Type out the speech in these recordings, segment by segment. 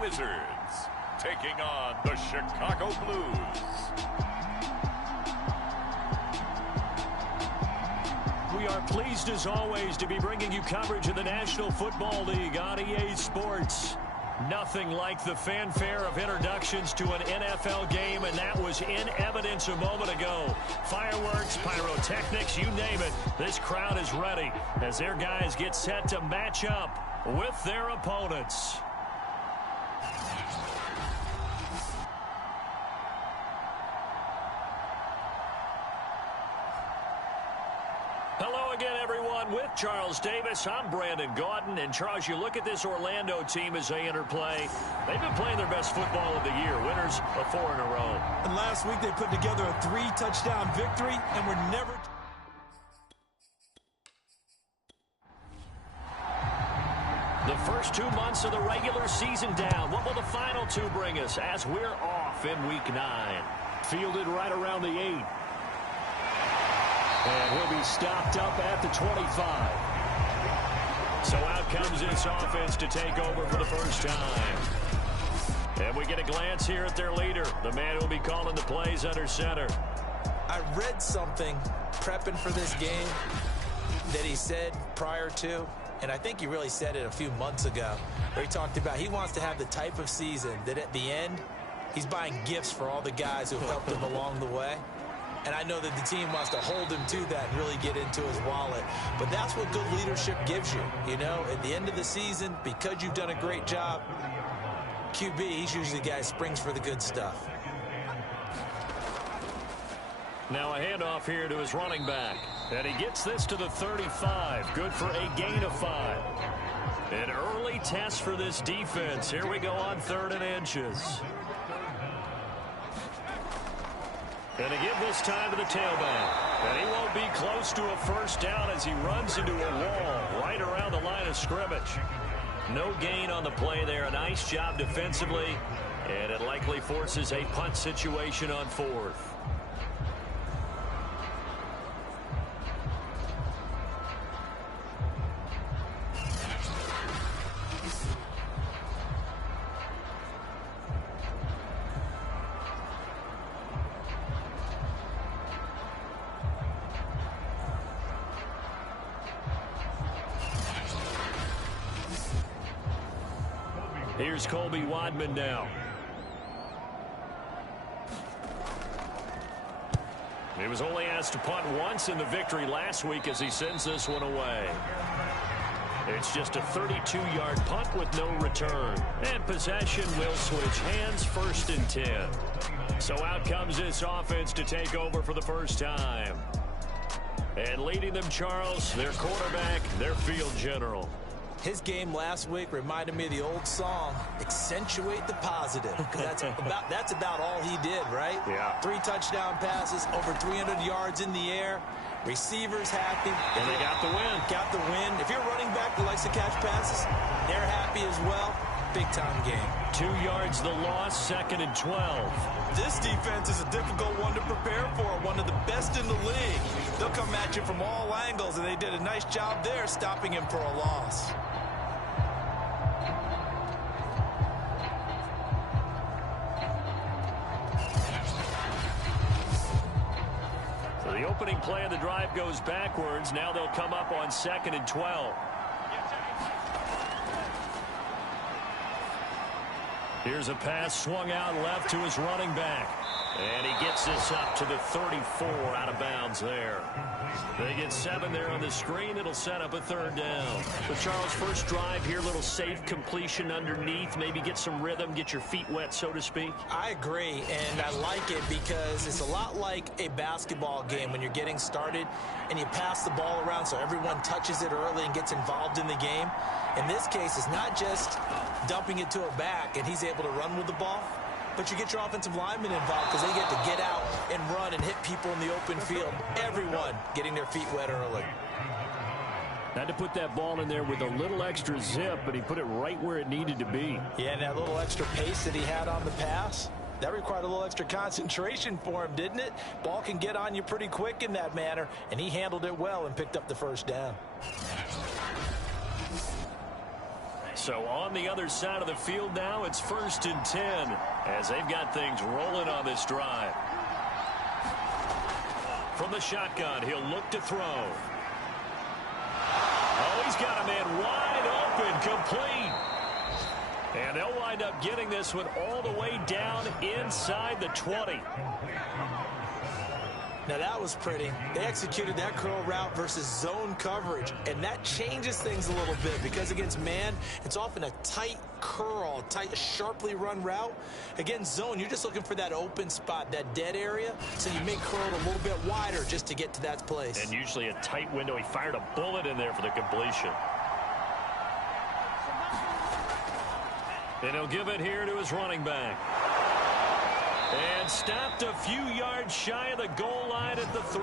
Wizards taking on the Chicago Blues. We are pleased as always to be bringing you coverage of the National Football League on EA Sports. Nothing like the fanfare of introductions to an NFL game, and that was in evidence a moment ago. Fireworks, pyrotechnics, you name it. This crowd is ready as their guys get set to match up with their opponents. Hello again, everyone. With Charles Davis, I'm Brandon Gaudin. And, Charles, you look at this Orlando team as they interplay. They've been playing their best football of the year, winners of 4 in a row. And last week they put together a 3-touchdown victory, and were never... The first 2 months of the regular season down. What will the final 2 bring us as we're off in Week 9? Fielded right around the 8. And he'll be stopped up at the 25. So out comes this offense to take over for the first time. And we get a glance here at their leader, the man who will be calling the plays under center. I read something prepping for this game that he said prior to, and I think he really said it a few months ago, where he talked about he wants to have the type of season that at the end, he's buying gifts for all the guys who have helped him along the way. And I know that the team wants to hold him to that and really get into his wallet. But that's what good leadership gives you. You know, at the end of the season, because you've done a great job, QB, he's usually the guy who springs for the good stuff. Now a handoff here to his running back. And he gets this to the 35. Good for a gain of 5. An early test for this defense. Here we go on 3rd and inches. And again this time to the tailback. And he won't be close to a first down as he runs into a wall right around the line of scrimmage. No gain on the play there. A nice job defensively. And it likely forces a punt situation on 4th. Here's Colby Wadman now. He was only asked to punt once in the victory last week as he sends this one away. It's just a 32-yard punt with no return. And possession will switch hands, 1st and 10. So out comes this offense to take over for the first time. And leading them, Charles, their quarterback, their field general. His game last week reminded me of the old song, accentuate the positive. Because that's about all he did, right? Yeah. 3 touchdown passes, over 300 yards in the air. Receivers happy. And they got the win. Got the win. If you're a running back that likes to catch passes, they're happy as well. Big-time game. 2 yards the loss, 2nd and 12. This defense is a difficult one to prepare for, one of the best in the league. They'll come at you from all angles, and they did a nice job there stopping him for a loss. So the opening play of the drive goes backwards. Now they'll come up on 2nd and 12. Here's a pass swung out left to his running back. And he gets this up to the 34 out of bounds there. They get 7 there on the screen. It'll set up a 3rd down. But Charles, first drive here, little safe completion underneath. Maybe get some rhythm, get your feet wet, so to speak. I agree, and I like it because it's a lot like a basketball game when you're getting started and you pass the ball around so everyone touches it early and gets involved in the game. In this case, it's not just dumping it to a back and he's able to run with the ball, but you get your offensive linemen involved because they get to get out and run and hit people in the open field. Everyone getting their feet wet early. Had to put that ball in there with a little extra zip, but he put it right where it needed to be. Yeah, and that little extra pace that he had on the pass, that required a little extra concentration for him, didn't it? Ball can get on you pretty quick in that manner, and he handled it well and picked up the first down. So on the other side of the field now, it's 1st and 10 as they've got things rolling on this drive. From the shotgun, he'll look to throw. Oh, he's got a man wide open, complete. And they'll wind up getting this one all the way down inside the 20. Now that was pretty. They executed that curl route versus zone coverage, and that changes things a little bit because against man, it's often a tight curl, tight, sharply run route. Against zone, you're just looking for that open spot, that dead area, so you make curl a little bit wider just to get to that place. And usually a tight window. He fired a bullet in there for the completion. And he'll give it here to his running back. And stopped a few yards shy of the goal line at the 3.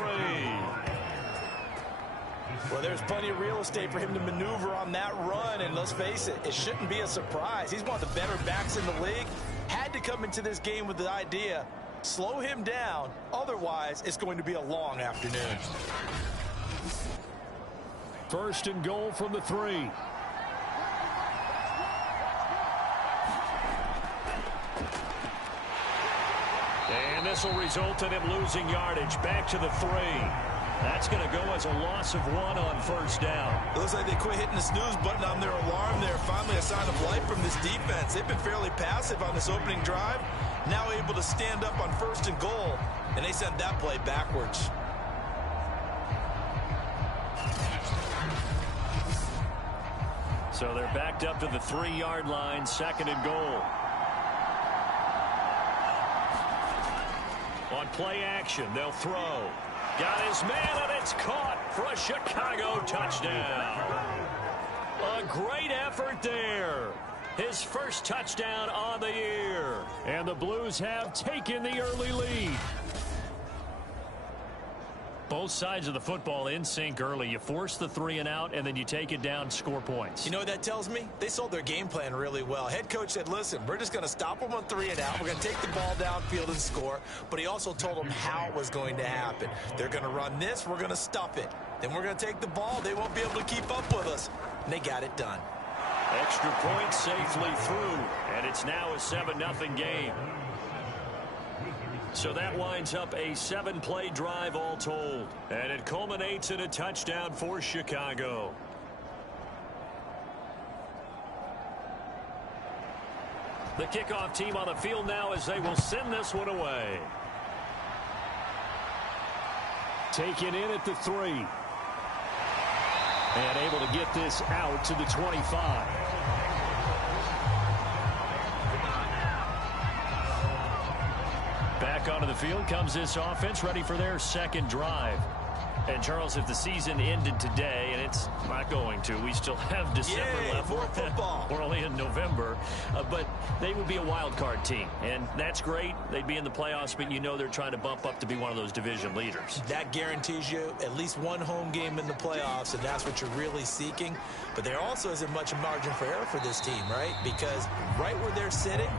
Well, there's plenty of real estate for him to maneuver on that run, and let's face it, it shouldn't be a surprise. He's one of the better backs in the league. Had to come into this game with the idea, slow him down, otherwise it's going to be a long afternoon. 1st and goal from the 3. And this will result in him losing yardage back to the 3. That's going to go as a loss of 1 on 1st down. It looks like they quit hitting the snooze button on their alarm there. Finally a sign of life from this defense. They've been fairly passive on this opening drive. Now able to stand up on 1st and goal. And they sent that play backwards. So they're backed up to the 3-yard line, 2nd and goal. On play action, they'll throw. Got his man, and it's caught for a Chicago touchdown. A great effort there. His first touchdown on the year. And the Blues have taken the early lead. Both sides of the football in sync early. You force the 3 and out, and then you take it down, score points. You know what that tells me? They sold their game plan really well. Head coach said, listen, we're just going to stop them on 3 and out. We're going to take the ball downfield and score. But he also told them how it was going to happen. They're going to run this. We're going to stuff it. Then we're going to take the ball. They won't be able to keep up with us. And they got it done. Extra point safely through. And it's now a 7-0 game. So that winds up a 7-play drive all told. And it culminates in a touchdown for Chicago. The kickoff team on the field now as they will send this one away. Taken in at the 3. And able to get this out to the 25. Back onto the field comes this offense, ready for their 2nd drive. And, Charles, if the season ended today, and it's not going to, we still have December left. More football. We're only in November. But they would be a wild card team. And that's great. They'd be in the playoffs, but you know they're trying to bump up to be one of those division leaders. That guarantees you at least one home game in the playoffs, and that's what you're really seeking. But there also isn't much margin for error for this team, right? Because right where they're sitting,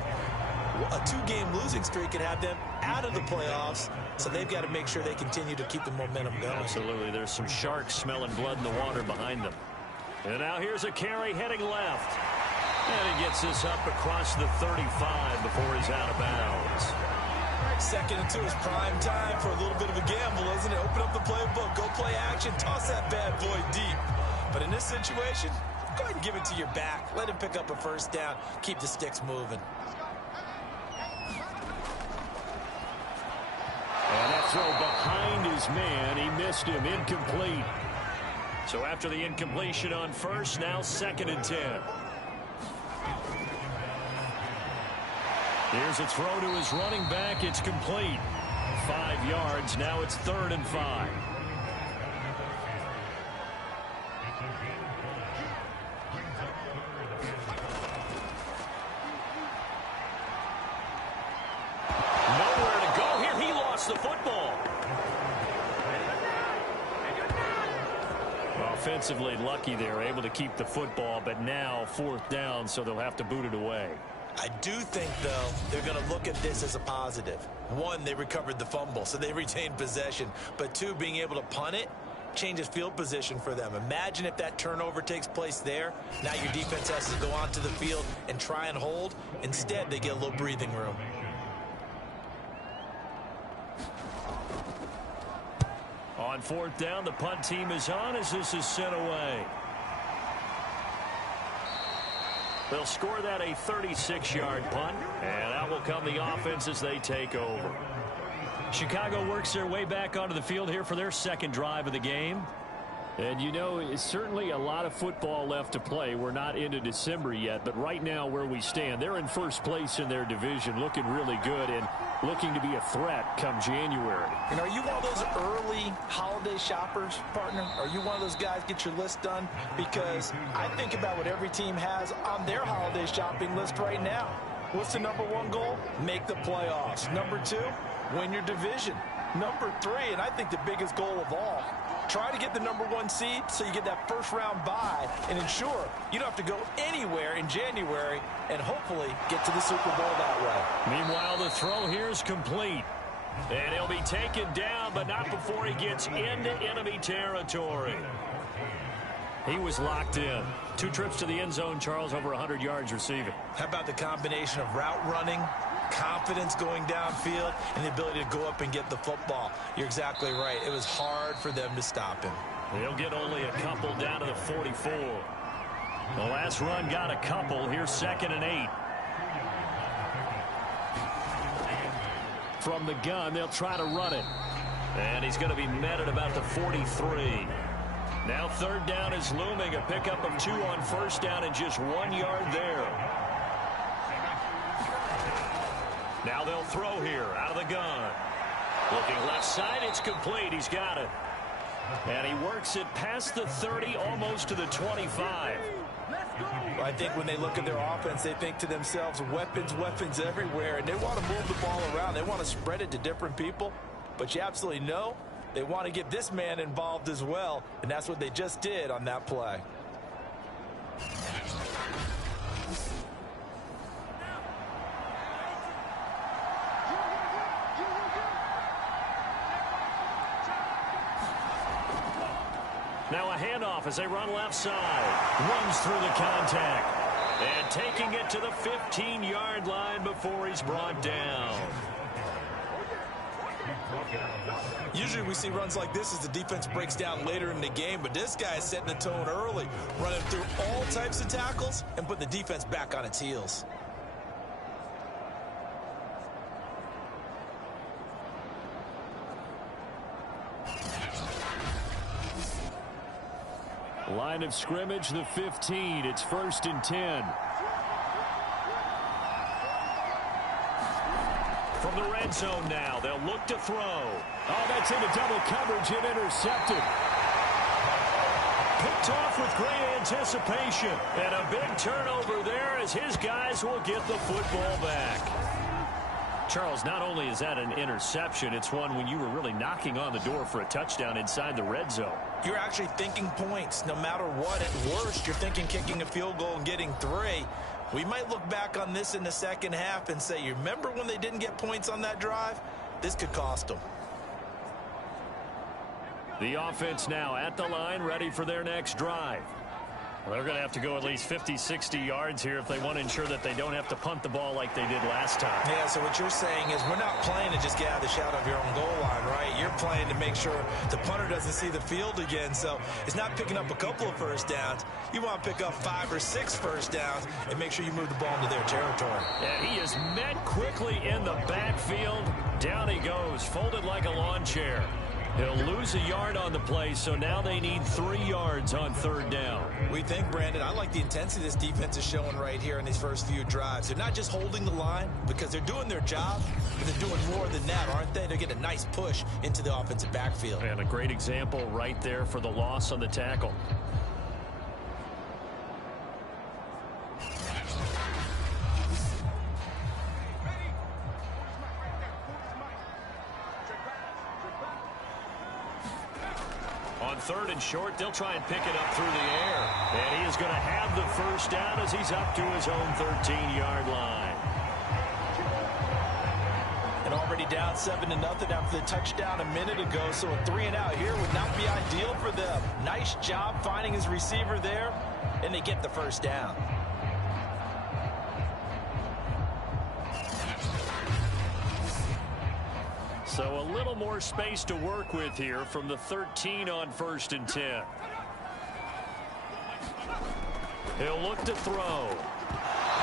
a 2-game losing streak could have them out of the playoffs, so they've got to make sure they continue to keep the momentum going. Absolutely. There's some sharks smelling blood in the water behind them. And now here's a carry heading left. And he gets this up across the 35 before he's out of bounds. 2nd and 2 is prime time for a little bit of a gamble, isn't it? Open up the playbook, go play action, toss that bad boy deep. But in this situation, go ahead and give it to your back. Let him pick up a 1st down. Keep the sticks moving. And that throw behind his man. He missed him. Incomplete. So after the incompletion on 1st, now 2nd and 10. Here's a throw to his running back. It's complete. 5 yards. Now it's 3rd and 5. Nowhere to go here. He lost the football. Offensively lucky they're able to keep the football, but now 4th down, so they'll have to boot it away. I do think, though, they're going to look at this as a positive. 1, they recovered the fumble, so they retained possession. But 2, being able to punt it changes field position for them. Imagine if that turnover takes place there. Now your defense has to go onto the field and try and hold. Instead, they get a little breathing room. On fourth down, the punt team is on as this is sent away. They'll score that a 36-yard punt, and out will come the offense as they take over. Chicago works their way back onto the field here for their second drive of the game. And, you know, it's certainly a lot of football left to play. We're not into December yet, but right now where we stand, they're in first place in their division, looking really good and looking to be a threat come January. And are you one of those early holiday shoppers, partner? Are you one of those guys get your list done? Because I think about what every team has on their holiday shopping list right now. What's the number one goal? Make the playoffs. Number two, win your division. Number three, and I think the biggest goal of all, try to get the number one seed so you get that first round bye and ensure you don't have to go anywhere in January and hopefully get to the Super Bowl that way. Meanwhile, the throw here is complete. And he'll be taken down, but not before he gets into enemy territory. He was locked in. 2 trips to the end zone, Charles, over 100 yards receiving. How about the combination of route running, confidence going downfield, and the ability to go up and get the football? You're exactly right. It was hard for them to stop him. He'll get only a couple down to the 44. The last run got a couple. Here's 2nd and 8. From the gun, they'll try to run it. And he's going to be met at about the 43. Now 3rd down is looming. A pickup of 2 on 1st down and just 1 yard there. Now they'll throw here out of the gun. Looking left side, it's complete. He's got it. And he works it past the 30, almost to the 25. Well, I think when they look at their offense, they think to themselves, weapons, weapons everywhere, and they want to move the ball around. They want to spread it to different people. But you absolutely know they want to get this man involved as well, and that's what they just did on that play. Now a handoff as they run left side. Runs through the contact. And taking it to the 15-yard line before he's brought down. Usually we see runs like this as the defense breaks down later in the game, but this guy is setting the tone early, running through all types of tackles and putting the defense back on its heels. Line of scrimmage, the 15. It's 1st and 10. From the red zone now, they'll look to throw. Oh, that's into double coverage and intercepted. Picked off with great anticipation. And a big turnover there as his guys will get the football back. Charles, not only is that an interception, it's one when you were really knocking on the door for a touchdown inside the red zone. You're actually thinking points. No matter what, at worst, you're thinking kicking a field goal and getting 3. We might look back on this in the second half and say, you remember when they didn't get points on that drive? This could cost them. The offense now at the line, ready for their next drive. Well, they're going to have to go at least 50, 60 yards here if they want to ensure that they don't have to punt the ball like they did last time. Yeah, so what you're saying is we're not playing to just get out of the shadow of your own goal line, right? You're playing to make sure the punter doesn't see the field again. So it's not picking up a couple of first downs. You want to pick up 5 or 6 first downs and make sure you move the ball into their territory. And he is met quickly in the backfield. Down he goes, folded like a lawn chair. He'll lose a yard on the play, so now they need 3 yards on 3rd down. We think, Brandon, I like the intensity this defense is showing right here in these first few drives. They're not just holding the line because they're doing their job, but they're doing more than that, aren't they? They're getting a nice push into the offensive backfield. And a great example right there for the loss on the tackle. On 3rd and short, they'll try and pick it up through the air. And he is going to have the first down as he's up to his own 13-yard line. And already down 7-0 after the touchdown a minute ago, so a 3-and-out here would not be ideal for them. Nice job finding his receiver there, and they get the first down. So a little more space to work with here from the 13 on 1st and 10. He'll look to throw.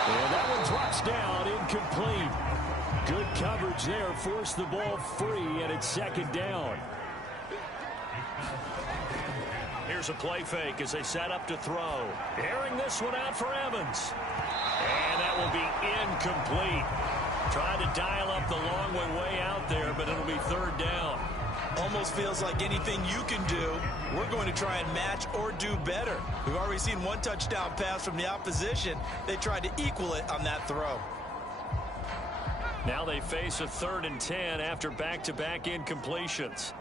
And that one drops down, incomplete. Good coverage there, forced the ball free, and it's 2nd down. Here's a play fake as they set up to throw. Airing this one out for Evans. And that will be incomplete. Tried to dial up the long way out there, but it'll be 3rd down. Almost feels like anything you can do, we're going to try and match or do better. We've already seen one touchdown pass from the opposition. They tried to equal it on that throw. Now they face a 3rd and 10 after back-to-back incompletions.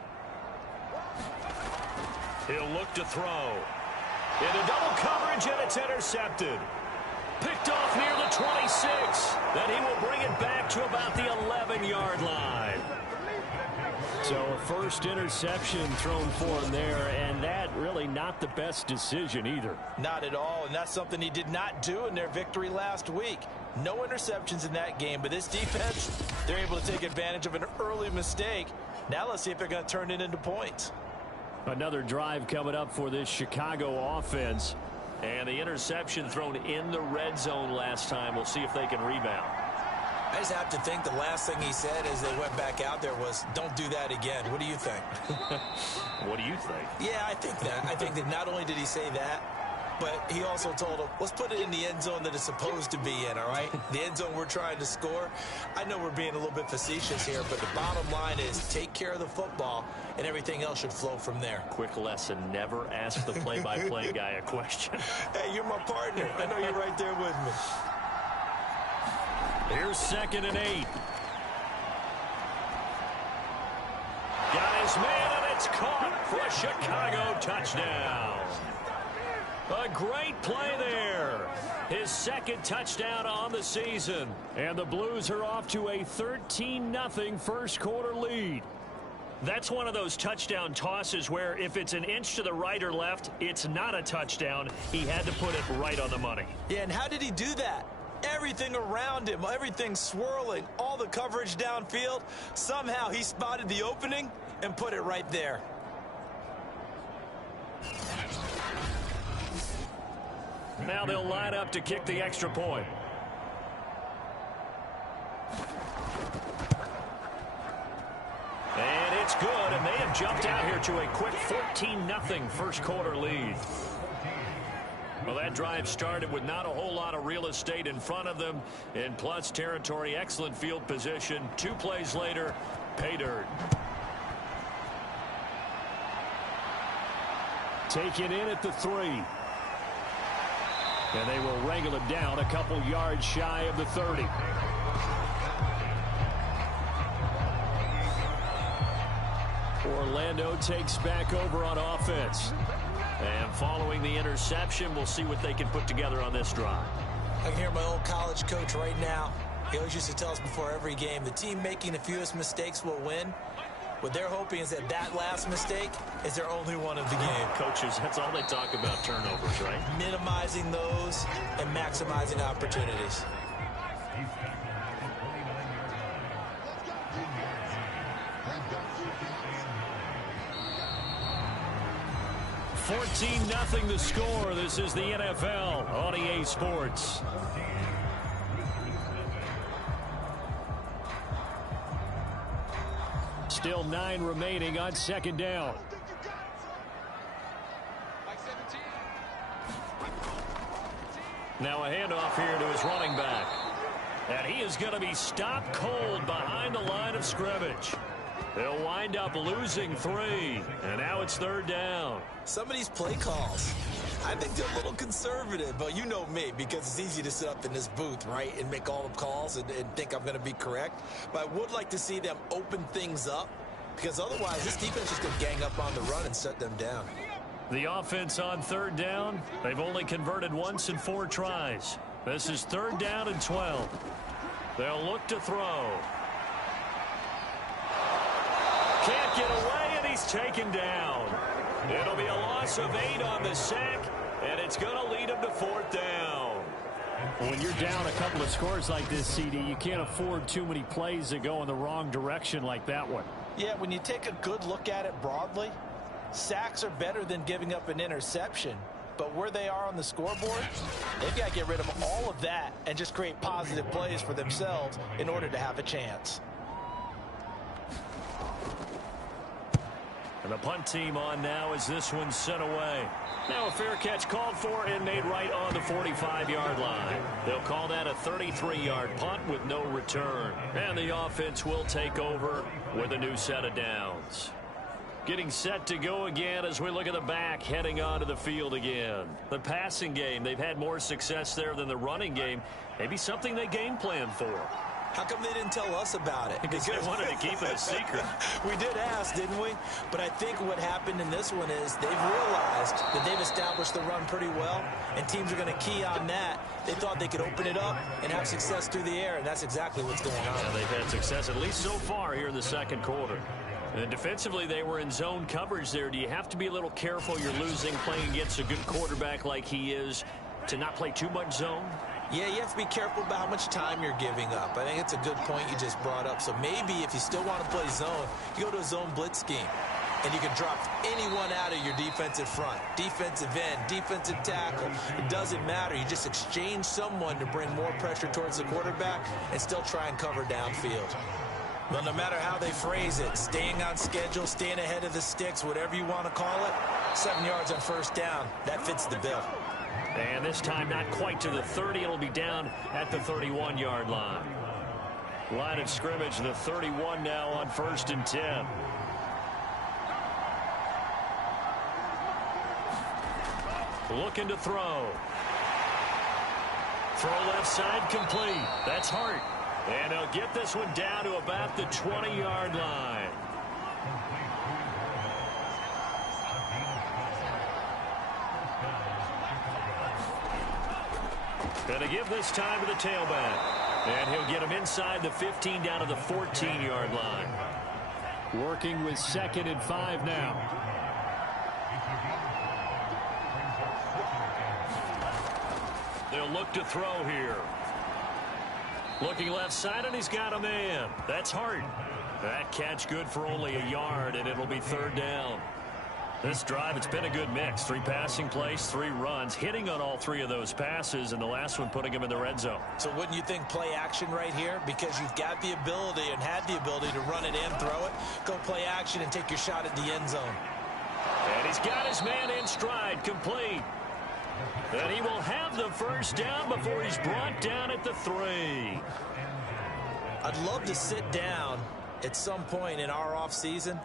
He'll look to throw. Into double coverage, and it's intercepted. Picked off near the 26. Then he will bring it back to about the 11-yard line. So a first interception thrown for him there, and that really not the best decision either. Not at all, and that's something he did not do in their victory last week. No interceptions in that game, but this defense, they're able to take advantage of an early mistake. Now let's see if they're going to turn it into points. Another drive coming up for this Chicago offense. And the interception thrown in the red zone last time. We'll see if they can rebound. I just have to think the last thing he said as they went back out there was, don't do that again. What do you think? What do you think? Yeah, I think that. I think that not only did he say that, but he also told him, let's put it in the end zone that it's supposed to be in, all right? The end zone we're trying to score. I know we're being a little bit facetious here, but the bottom line is take care of the football, and everything else should flow from there. Quick lesson, never ask the play-by-play guy a question. Hey, you're my partner. I know you're right there with me. Here's 2nd and 8. Got his man, and it's caught for a Chicago touchdown. A great play there. His 2nd touchdown on the season. And the Blues are off to a 13-0 first quarter lead. That's one of those touchdown tosses where if it's an inch to the right or left, it's not a touchdown. He had to put it right on the money. Yeah, and how did he do that? Everything around him, everything swirling, all the coverage downfield. Somehow he spotted the opening and put it right there. Now they'll line up to kick the extra point. And it's good, and they have jumped out here to a quick 14-0 first quarter lead. Well, that drive started with not a whole lot of real estate in front of them. In plus territory, excellent field position. 2 plays later, pay dirt. Taken in at the 3. And they will wrangle it down a couple yards shy of the 30. Orlando takes back over on offense. And following the interception, we'll see what they can put together on this drive. I can hear my old college coach right now. He always used to tell us before every game, the team making the fewest mistakes will win. What they're hoping is that that last mistake is their only one of the game. Coaches, that's all they talk about, turnovers, right? Minimizing those and maximizing opportunities. $14-0 the score. This is the NFL on EA Sports. Still 9 remaining on 2nd down. Now a handoff here to his running back. And he is going to be stopped cold behind the line of scrimmage. They'll wind up losing 3. And now it's 3rd down. Some of these play calls, I think they're a little conservative, but you know me, because it's easy to sit up in this booth, right, and make all the calls and think I'm going to be correct. But I would like to see them open things up, because otherwise this defense is going to gang up on the run and shut them down. The offense on 3rd down, they've only converted once in 4 tries. This is 3rd down and 12. They'll look to throw. Can't get away, and he's taken down. It'll be a loss of 8 on the sack, and it's going to lead him to 4th down. When you're down a couple of scores like this, CD, you can't afford too many plays that go in the wrong direction like that one. Yeah, when you take a good look at it broadly, sacks are better than giving up an interception. But where they are on the scoreboard, they've got to get rid of all of that and just create positive plays for themselves in order to have a chance. And the punt team on now as this one's sent away. Now a fair catch called for and made right on the 45-yard line. They'll call that a 33-yard punt with no return. And the offense will take over with a new set of downs. Getting set to go again as we look at the back heading onto the field again. The passing game, they've had more success there than the running game. Maybe something they game plan for. How come they didn't tell us about it? Because they wanted to keep it a secret. We did ask, didn't we? But I think what happened in this one is they've realized that they've established the run pretty well, and teams are going to key on that. They thought they could open it up and have success through the air, and that's exactly what's going on. Yeah, they've had success, at least so far here in the second quarter. And defensively, they were in zone coverage there. Do you have to be a little careful? You're losing playing against a good quarterback like he is to not play too much zone? Yeah, you have to be careful about how much time you're giving up. I think it's a good point you just brought up. So maybe if you still want to play zone, you go to a zone blitz scheme. And you can drop anyone out of your defensive front. Defensive end, defensive tackle. It doesn't matter. You just exchange someone to bring more pressure towards the quarterback and still try and cover downfield. Well, no matter how they phrase it, staying on schedule, staying ahead of the sticks, whatever you want to call it, 7 yards on first down, that fits the bill. And this time not quite to the 30. It'll be down at the 31-yard line. Line of scrimmage, the 31 now on 1st and 10. Looking to throw. Throw left side complete. That's Hart. And he'll get this one down to about the 20-yard line. Going to give this time to the tailback. And he'll get him inside the 15 down to the 14-yard line. Working with 2nd and 5 now. They'll look to throw here. Looking left side, and he's got a man. That's Hart. That catch good for only a yard, and it'll be 3rd down. This drive, it's been a good mix. 3 passing plays, 3 runs, hitting on all 3 of those passes, and the last one putting him in the red zone. So wouldn't you think play action right here? Because you've got the ability and had the ability to run it and throw it. Go play action and take your shot at the end zone. And he's got his man in stride, complete. And he will have the first down before he's brought down at the 3. I'd love to sit down at some point in our offseason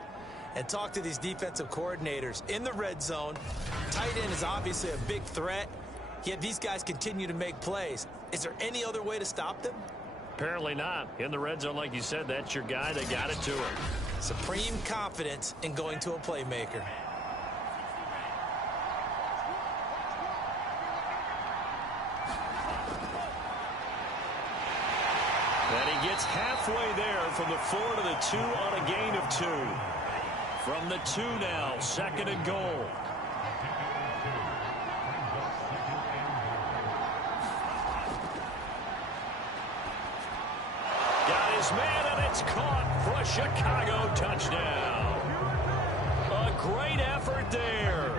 and talk to these defensive coordinators in the red zone. Tight end is obviously a big threat, yet these guys continue to make plays. Is there any other way to stop them? Apparently not. In the red zone, like you said, that's your guy. They got it to him. Supreme confidence in going to a playmaker. And he gets halfway there from the 4 to the 2 on a gain of 2. From the 2 now, 2nd and goal. Got his man, and it's caught for a Chicago touchdown. A great effort there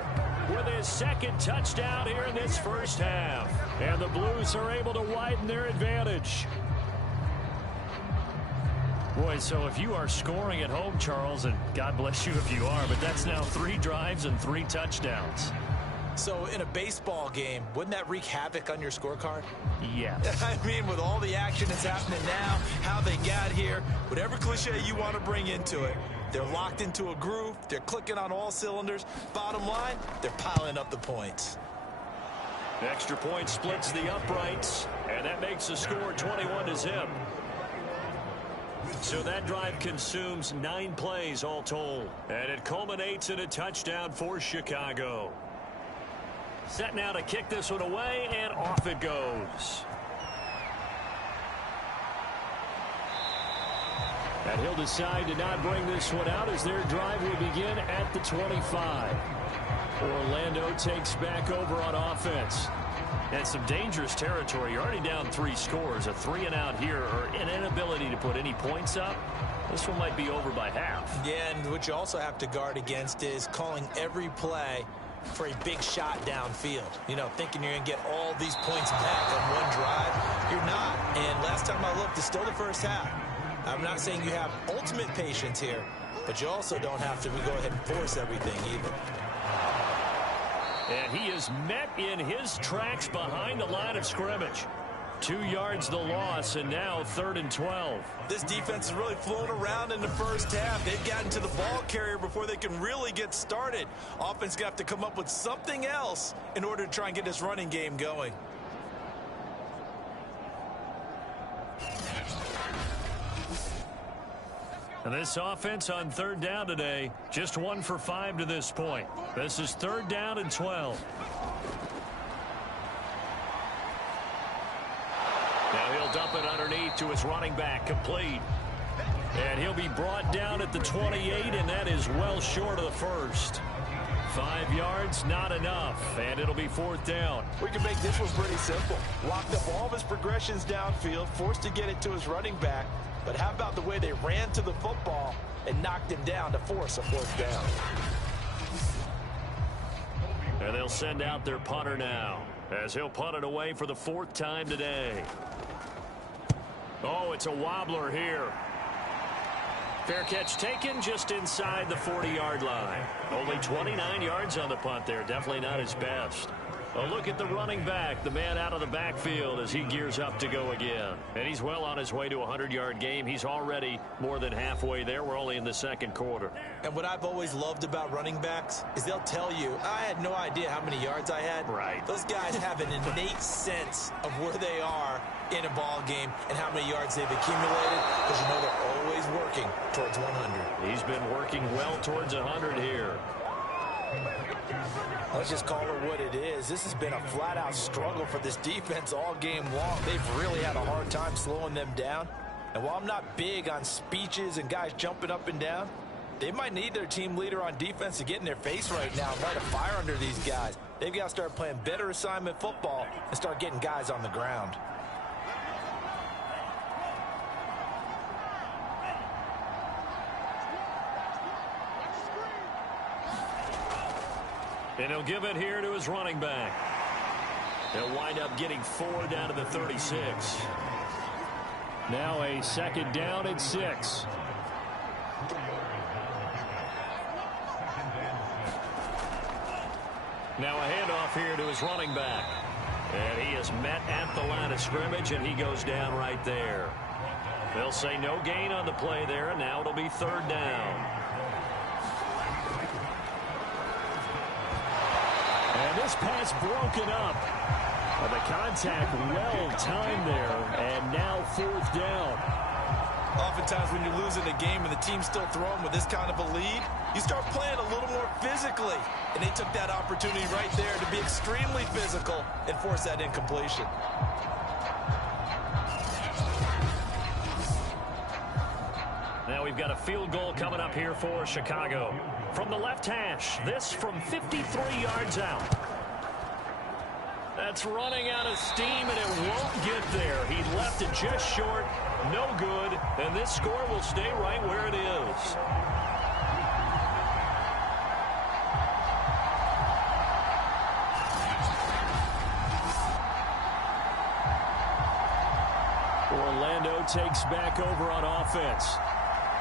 with his 2nd touchdown here in this first half. And the Blues are able to widen their advantage. Boy, so if you are scoring at home, Charles, and God bless you if you are, but that's now 3 drives and 3 touchdowns. So in a baseball game, wouldn't that wreak havoc on your scorecard? Yes. I mean, with all the action that's happening now, how they got here, whatever cliche you want to bring into it, they're locked into a groove, they're clicking on all cylinders. Bottom line, they're piling up the points. Extra point splits the uprights, and that makes the score 21-0. So that drive consumes 9 plays all told. And it culminates in a touchdown for Chicago. Set now to kick this one away, and off it goes. And he'll decide to not bring this one out as their drive will begin at the 25. Orlando takes back over on offense. And some dangerous territory. You're already down 3 scores. A 3-and-out here, or an inability to put any points up. This one might be over by half. Yeah, and what you also have to guard against is calling every play for a big shot downfield. You know, thinking you're going to get all these points back on one drive. You're not. And last time I looked, it's still the first half. I'm not saying you have ultimate patience here, but you also don't have to go ahead and force everything either. And he is met in his tracks behind the line of scrimmage. 2 yards the loss, and now 3rd and 12. This defense is really flown around in the first half. They've gotten to the ball carrier before they can really get started. Offense going to have to come up with something else in order to try and get this running game going. And this offense on 3rd down today, just 1 for 5 to this point. This is 3rd down and 12. Now he'll dump it underneath to his running back, complete. And he'll be brought down at the 28, and that is well short of the first. 5 yards, not enough, and it'll be 4th down. We can make this one pretty simple. Locked up all of his progressions downfield, forced to get it to his running back. But how about the way they ran to the football and knocked him down to force a 4th down? And they'll send out their punter now, as he'll punt it away for the 4th time today. Oh, it's a wobbler here. Fair catch taken just inside the 40-yard line. Only 29 yards on the punt there. Definitely not his best. A look at the running back, the man out of the backfield as he gears up to go again. And he's well on his way to a 100-yard game. He's already more than halfway there. We're only in the 2nd quarter. And what I've always loved about running backs is they'll tell you, I had no idea how many yards I had. Right. Those guys have an innate sense of where they are in a ball game and how many yards they've accumulated, because you know they're always working towards 100. He's been working well towards 100 here. Let's just call it what it is. This has been a flat-out struggle for this defense all game long. They've really had a hard time slowing them down. And while I'm not big on speeches and guys jumping up and down, they might need their team leader on defense to get in their face right now and light a fire under these guys. They've got to start playing better assignment football and start getting guys on the ground. And he'll give it here to his running back. He'll wind up getting 4 down to the 36. Now a 2nd down and 6. Now a handoff here to his running back. And he is met at the line of scrimmage, and he goes down right there. They'll say no gain on the play there, and now it'll be 3rd down. And this pass broken up. The contact well timed there, and now 4th down. Oftentimes when you're losing a game and the team's still throwing with this kind of a lead, you start playing a little more physically. And they took that opportunity right there to be extremely physical and force that incompletion. Now we've got a field goal coming up here for Chicago. From the left hash, this from 53 yards out. That's running out of steam, and it won't get there. He left it just short, no good, and this score will stay right where it is. Orlando takes back over on offense.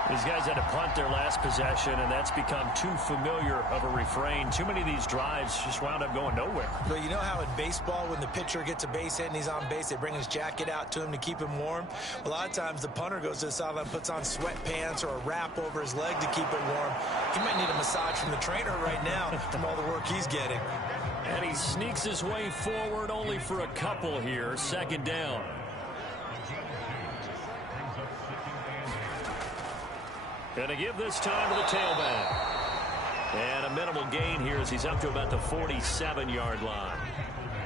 These guys had to punt their last possession, and that's become too familiar of a refrain. Too many of these drives just wound up going nowhere. Well, you know how in baseball, when the pitcher gets a base hit and he's on base, they bring his jacket out to him to keep him warm? A lot of times the punter goes to the sideline, puts on sweatpants or a wrap over his leg to keep it warm. He might need a massage from the trainer right now from all the work he's getting. And he sneaks his way forward only for a couple here. 2nd down. Going to give this time to the tailback. And a minimal gain here as he's up to about the 47-yard line.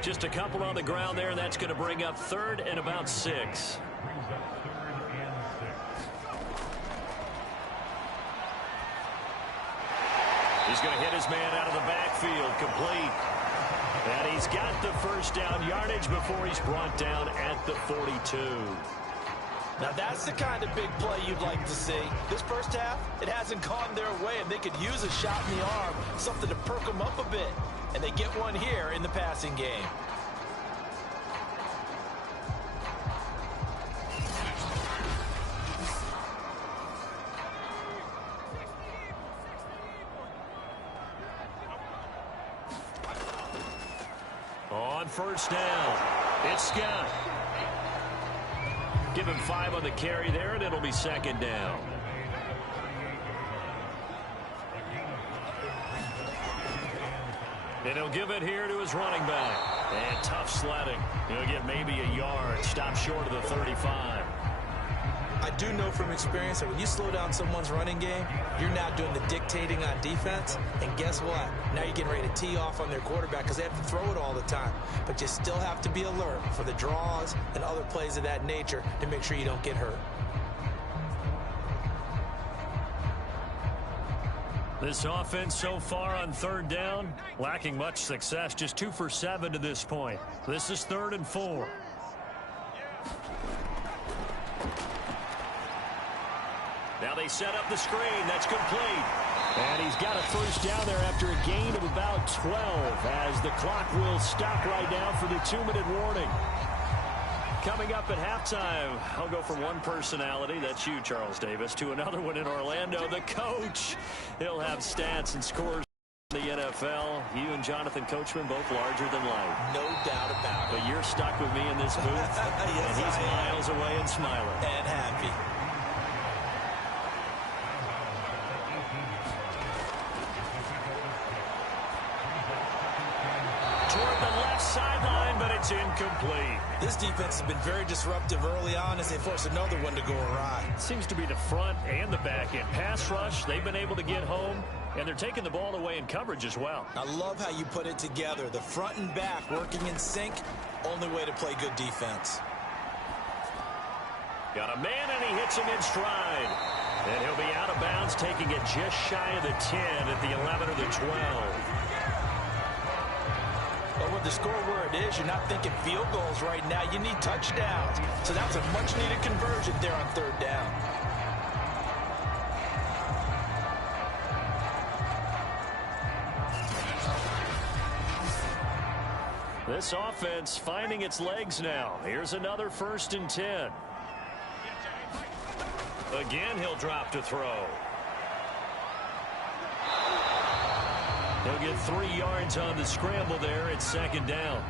Just a couple on the ground there, and that's going to bring up 3rd and about 6. He's going to hit his man out of the backfield, complete. And he's got the first down yardage before he's brought down at the 42. Now that's the kind of big play you'd like to see. This first half, it hasn't gone their way, and they could use a shot in the arm, something to perk them up a bit. And they get one here in the passing game. On first down, it's Scott. Give him 5 on the carry there, and it'll be second down. And he'll give it here to his running back. And tough sledding. He'll get maybe a yard. Stop short of the 35. I do know from experience that when you slow down someone's running game, you're now doing the dictating on defense. And guess what? Now you're getting ready to tee off on their quarterback because they have to throw it all the time. But you still have to be alert for the draws and other plays of that nature to make sure you don't get hurt. This offense so far on third down, lacking much success. Just 2 for 7 to this point. This is 3rd and 4. Now they set up the screen. That's complete. And he's got a first down there after a gain of about 12 as the clock will stop right now for the 2-minute warning. Coming up at halftime, I'll go from one personality, that's you, Charles Davis, to another one in Orlando, the coach. He'll have stats and scores in the NFL. You and Jonathan Coachman both larger than life. No doubt about it. But you're stuck with me in this booth, yes, and he's miles away and smiling. And happy. Toward the left sideline, but it's incomplete. This defense has been very disruptive early on as they force another one to go awry. Seems to be the front and the back end. Pass rush, they've been able to get home, and they're taking the ball away in coverage as well. I love how you put it together. The front and back working in sync, only way to play good defense. Got a man, and he hits him in stride. And he'll be out of bounds, taking it just shy of the 10 at the 11 or the 12. But with the score where it is, you're not thinking field goals right now. You need touchdowns. So that's a much-needed conversion there on third down. This offense finding its legs now. Here's another 1st and 10. Again, he'll drop to throw. He'll get 3 yards on the scramble there. It's second down.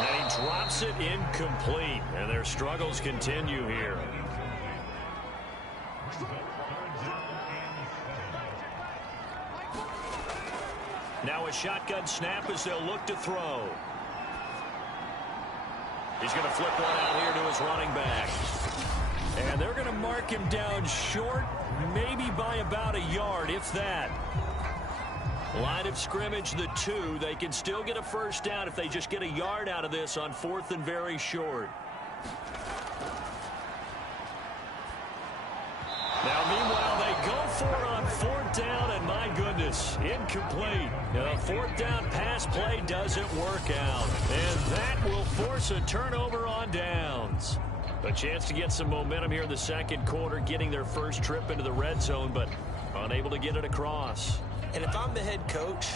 And he drops it incomplete. And their struggles continue here. Now a shotgun snap as they'll look to throw. He's going to flip one out here to his running back. And they're going to mark him down short, maybe by about a yard, if that. Line of scrimmage, the 2. They can still get a first down if they just get a yard out of this on 4th and very short. Now, meanwhile, they go for it on 4th down, and my goodness, incomplete. The 4th down pass play doesn't work out, and that will force a turnover on downs. A chance to get some momentum here in the second quarter, getting their first trip into the red zone, but unable to get it across. And if I'm the head coach,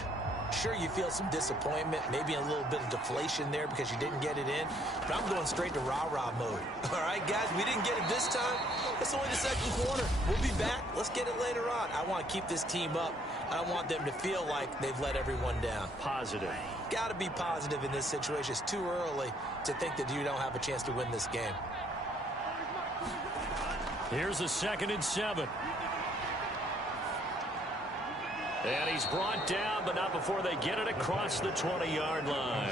sure, you feel some disappointment, maybe a little bit of deflation there because you didn't get it in. But I'm going straight to rah-rah mode. All right, guys, we didn't get it this time. It's only the second quarter. We'll be back. Let's get it later on. I want to keep this team up. I don't want them to feel like they've let everyone down. Positive. Got to be positive in this situation. It's too early to think that you don't have a chance to win this game. Here's a 2nd and 7. And he's brought down, but not before they get it across the 20-yard line.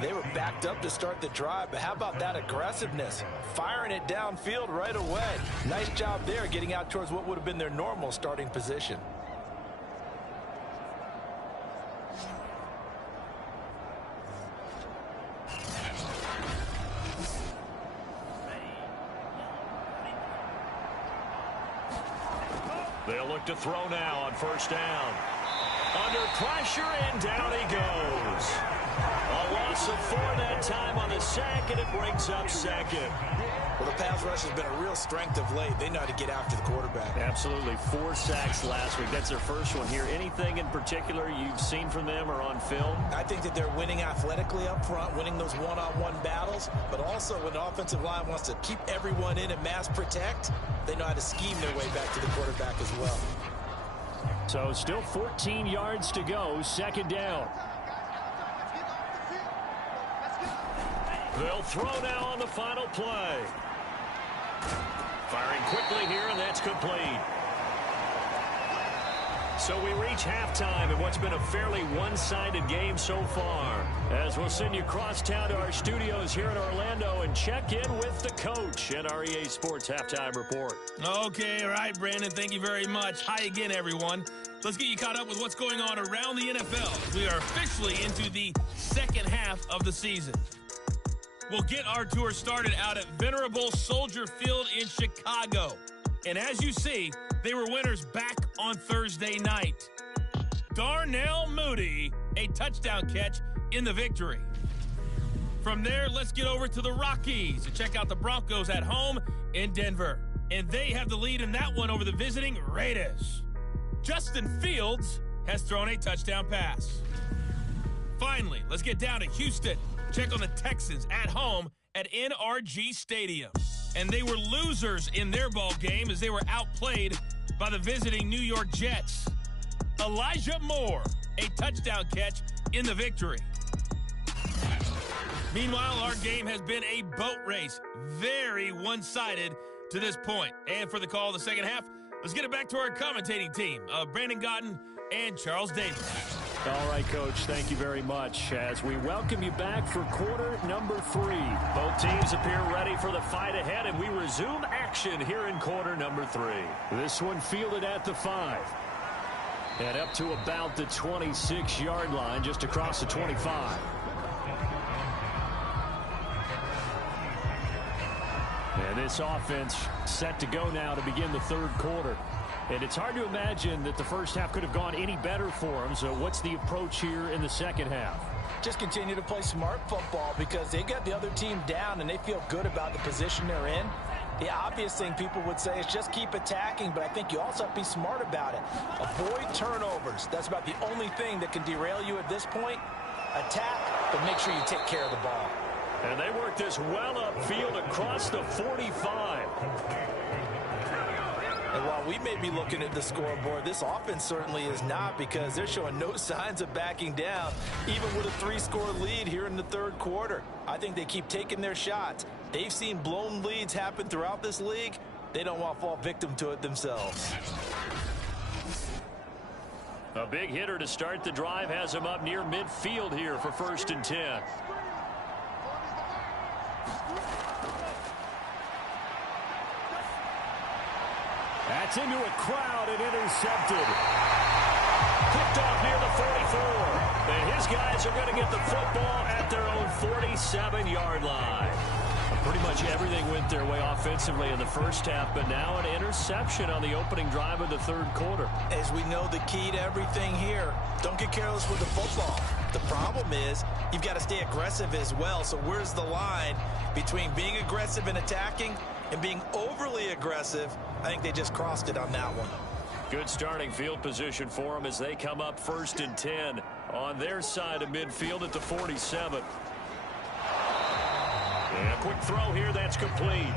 They were backed up to start the drive, but how about that aggressiveness? Firing it downfield right away. Nice job there getting out towards what would have been their normal starting position. They'll look to throw now on first down. Under pressure, and down he goes. A loss of 4 that time on the sack, and it brings up second. Well, the pass rush has been a real strength of late. They know how to get after the quarterback. Absolutely. 4 sacks last week. That's their first one here. Anything in particular you've seen from them or on film? I think that they're winning athletically up front, winning those one-on-one battles, but also when the offensive line wants to keep everyone in and mass protect, they know how to scheme their way back to the quarterback as well. So still 14 yards to go, second down. They'll throw now on the final play. Firing quickly here, and that's complete. So we reach halftime in what's been a fairly one-sided game so far. As we'll send you across town to our studios here in Orlando and check in with the coach and our EA Sports Halftime Report. Okay, all right, Brandon, thank you very much. Hi again, everyone. Let's get you caught up with what's going on around the NFL. We are officially into the second half of the season. We'll get our tour started out at Venerable Soldier Field in Chicago. And as you see, they were winners back on Thursday night. Darnell Mooney, a touchdown catch in the victory. From there, let's get over to the Rockies to check out the Broncos at home in Denver. And they have the lead in that one over the visiting Raiders. Justin Fields has thrown a touchdown pass. Finally, let's get down to Houston. Check on the Texans at home at NRG Stadium. And they were losers in their ball game as they were outplayed by the visiting New York Jets. Elijah Moore, a touchdown catch in the victory. Meanwhile, our game has been a boat race. Very one-sided to this point. And for the call of the second half, let's get it back to our commentating team of Brandon Gotten and Charles Davis. All right, Coach, thank you very much as we welcome you back for quarter number 3. Both teams appear ready for the fight ahead, and we resume action here in quarter number 3. This one fielded at the 5. And up to about the 26-yard line, just across the 25. And this offense set to go now to begin the third quarter. And it's hard to imagine that the first half could have gone any better for them. So what's the approach here in the second half? Just continue to play smart football because they got the other team down and they feel good about the position they're in. The obvious thing people would say is just keep attacking, but I think you also have to be smart about it. Avoid turnovers. That's about the only thing that can derail you at this point. Attack, but make sure you take care of the ball. And they work this well upfield across the 45. And while we may be looking at the scoreboard, this offense certainly is not because they're showing no signs of backing down, even with a 3-score lead here in the third quarter. I think they keep taking their shots. They've seen blown leads happen throughout this league. They don't want to fall victim to it themselves. A big hitter to start the drive has him up near midfield here for 1st and 10. That's into a crowd and intercepted. Picked off near the 44. And his guys are going to get the football at their own 47-yard line. Pretty much everything went their way offensively in the first half, but now an interception on the opening drive of the third quarter. As we know, the key to everything here, don't get careless with the football. The problem is you've got to stay aggressive as well. So where's the line between being aggressive and attacking and being overly aggressive? I think they just crossed it on that one. Good starting field position for them as they come up 1st and 10 on their side of midfield at the 47. And a quick throw here, that's complete.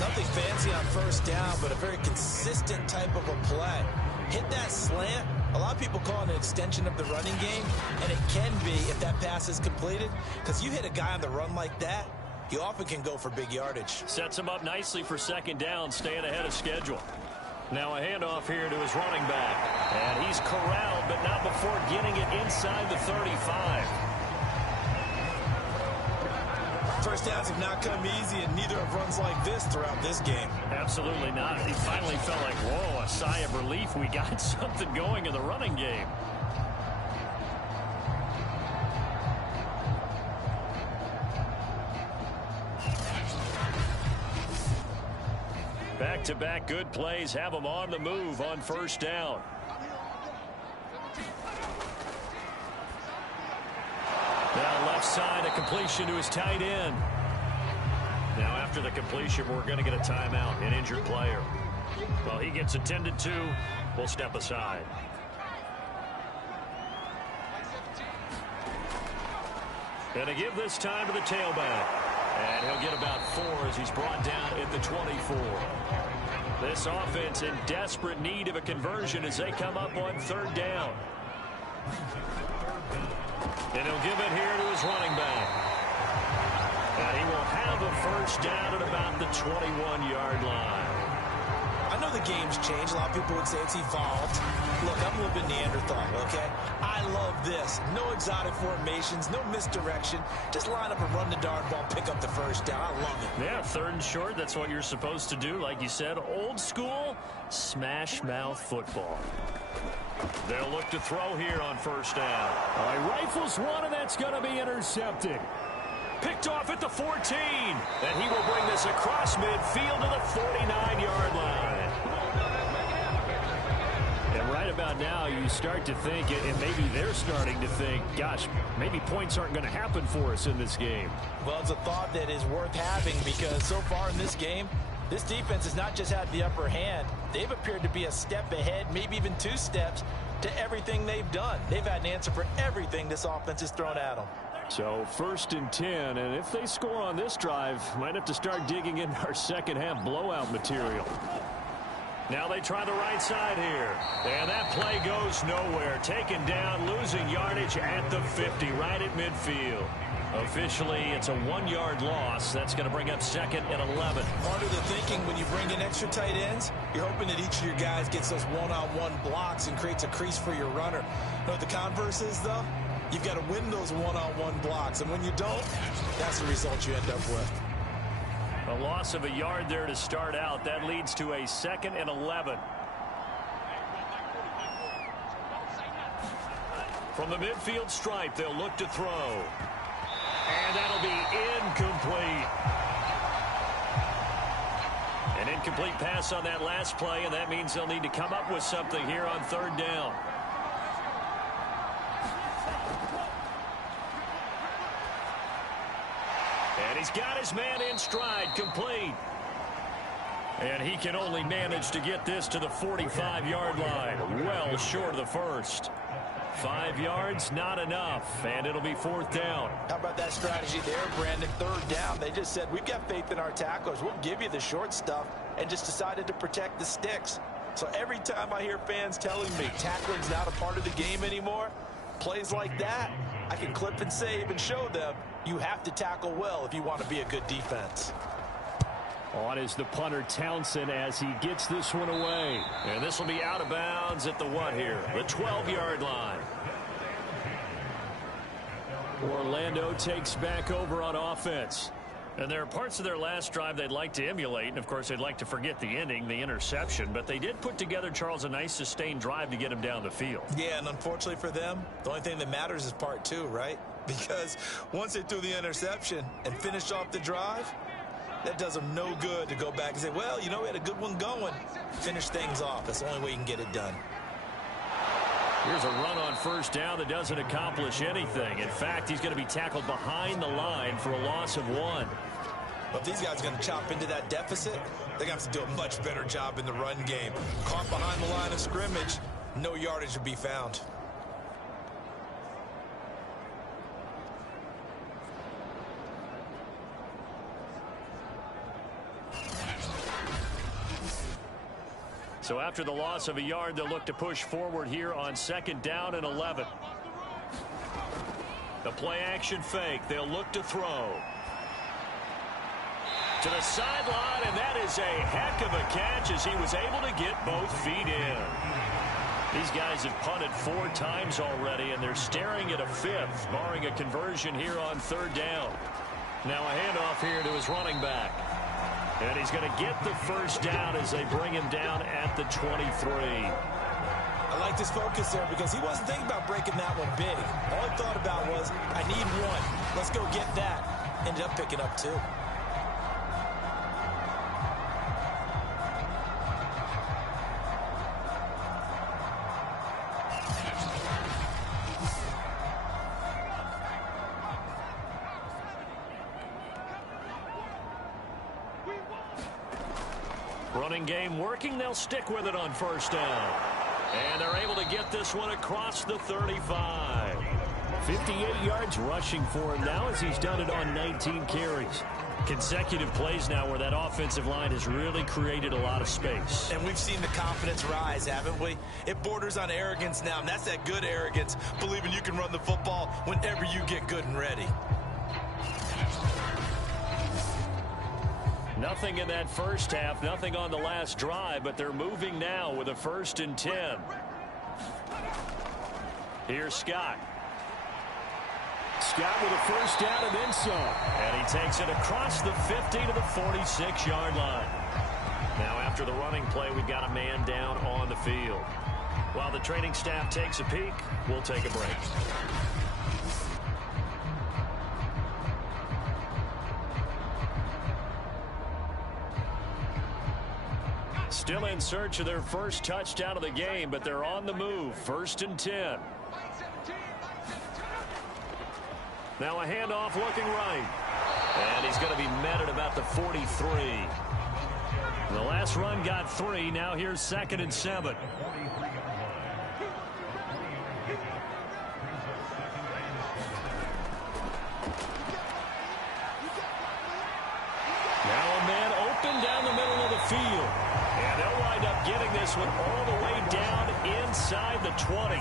Nothing fancy on first down, but a very consistent type of a play. Hit that slant. A lot of people call it an extension of the running game, and it can be if that pass is completed, because you hit a guy on the run like that, you often can go for big yardage. Sets him up nicely for 2nd down, staying ahead of schedule. Now a handoff here to his running back. And he's corralled, but not before getting it inside the 35. First downs have not come easy, and neither have runs like this throughout this game. Absolutely not. He finally felt like, whoa, a sigh of relief. We got something going in the running game. Back-to-back good plays have them on the move on first down. Now left side, a completion to his tight end. Now after the completion, we're going to get a timeout, an injured player. Well, he gets attended to. We'll step aside. And to give this time to the tailback. And he'll get about 4 as he's brought down at the 24. This offense in desperate need of a conversion as they come up on third down. And he'll give it here to his running back. And he will have a first down at about the 21-yard line. I know the game's changed. A lot of people would say it's evolved. Look, I'm a little bit Neanderthal, okay? I love this. No exotic formations, no misdirection. Just line up and run the darn ball, pick up the first down. I love it. Yeah, third and short, that's what you're supposed to do. Like you said, old school, smash mouth football. They'll look to throw here on first down. All right, rifles one, and that's going to be intercepted. Picked off at the 14. And he will bring this across midfield to the 49-yard line. And right about now, you start to think, and maybe they're starting to think, gosh, maybe points aren't going to happen for us in this game. Well, it's a thought that is worth having because so far in this game, this defense has not just had the upper hand. They've appeared to be a step ahead, maybe even 2 steps to everything they've done. They've had an answer for everything this offense has thrown at them. So 1st and 10, and if they score on this drive, might have to start digging into our second half blowout material. Now they try the right side here. And that play goes nowhere. Taken down, losing yardage at the 50, right at midfield. Officially, it's a 1-yard loss. That's going to bring up 2nd and 11. Part of the thinking when you bring in extra tight ends, you're hoping that each of your guys gets those one-on-one blocks and creates a crease for your runner. You know what the converse is, though? You've got to win those one-on-one blocks, and when you don't, that's the result you end up with. A loss of a yard there to start out. That leads to a 2nd and 11. From the midfield stripe, they'll look to throw. And that'll be incomplete. An incomplete pass on that last play, and that means they'll need to come up with something here on third down. And he's got his man in stride, complete. And he can only manage to get this to the 45-yard line, well short of the first. 5 yards, not enough, and it'll be 4th down. How about that strategy there, Brandon? 3rd down. They just said, we've got faith in our tacklers. We'll give you the short stuff, and just decided to protect the sticks. So every time I hear fans telling me tackling's not a part of the game anymore, plays like that, I can clip and save and show them you have to tackle well if you want to be a good defense. On is the punter Townsend as he gets this one away. And this will be out of bounds at the what here? The 12-yard line. Orlando takes back over on offense. And there are parts of their last drive they'd like to emulate. And, of course, they'd like to forget the ending, the interception. But they did put together, Charles, a nice sustained drive to get him down the field. Yeah, and unfortunately for them, the only thing that matters is part 2, right? Because once they threw the interception and finished off the drive, that does them no good to go back and say, well, you know, we had a good one going. Finish things off. That's the only way you can get it done. Here's a run on first down that doesn't accomplish anything. In fact, he's going to be tackled behind the line for a loss of 1. But if these guys are going to chop into that deficit, they're going to have to do a much better job in the run game. Caught behind the line of scrimmage, no yardage will be found. So after the loss of a yard, they'll look to push forward here on 2nd down and 11. The play action fake. They'll look to throw. To the sideline, and that is a heck of a catch as he was able to get both feet in. These guys have punted 4 times already, and they're staring at a 5th, barring a conversion here on 3rd down. Now a handoff here to his running back. And he's going to get the first down as they bring him down at the 23. I like this focus there because he wasn't thinking about breaking that one big. All he thought about was, I need 1. Let's go get that. Ended up picking up 2. Running game working. They'll stick with it on first down. And they're able to get this one across the 35. 58 yards rushing for him now as he's done it on 19 carries. Consecutive plays now where that offensive line has really created a lot of space. And we've seen the confidence rise, haven't we? It borders on arrogance now, and that's that good arrogance, believing you can run the football whenever you get good and ready. Nothing in that first half, nothing on the last drive, but they're moving now with a 1st and 10. Here's Scott. Scott with a first down and then some. And he takes it across the 50 to the 46-yard line. Now after the running play, we've got a man down on the field. While the training staff takes a peek, we'll take a break. Still in search of their first touchdown of the game, but they're on the move. 1st and 10. Now a handoff looking right. And he's going to be met at about the 43. The last run got 3. Now here's 2nd and 7. Now a man open down the middle of the field. And they'll wind up getting this one all the way down inside the 20.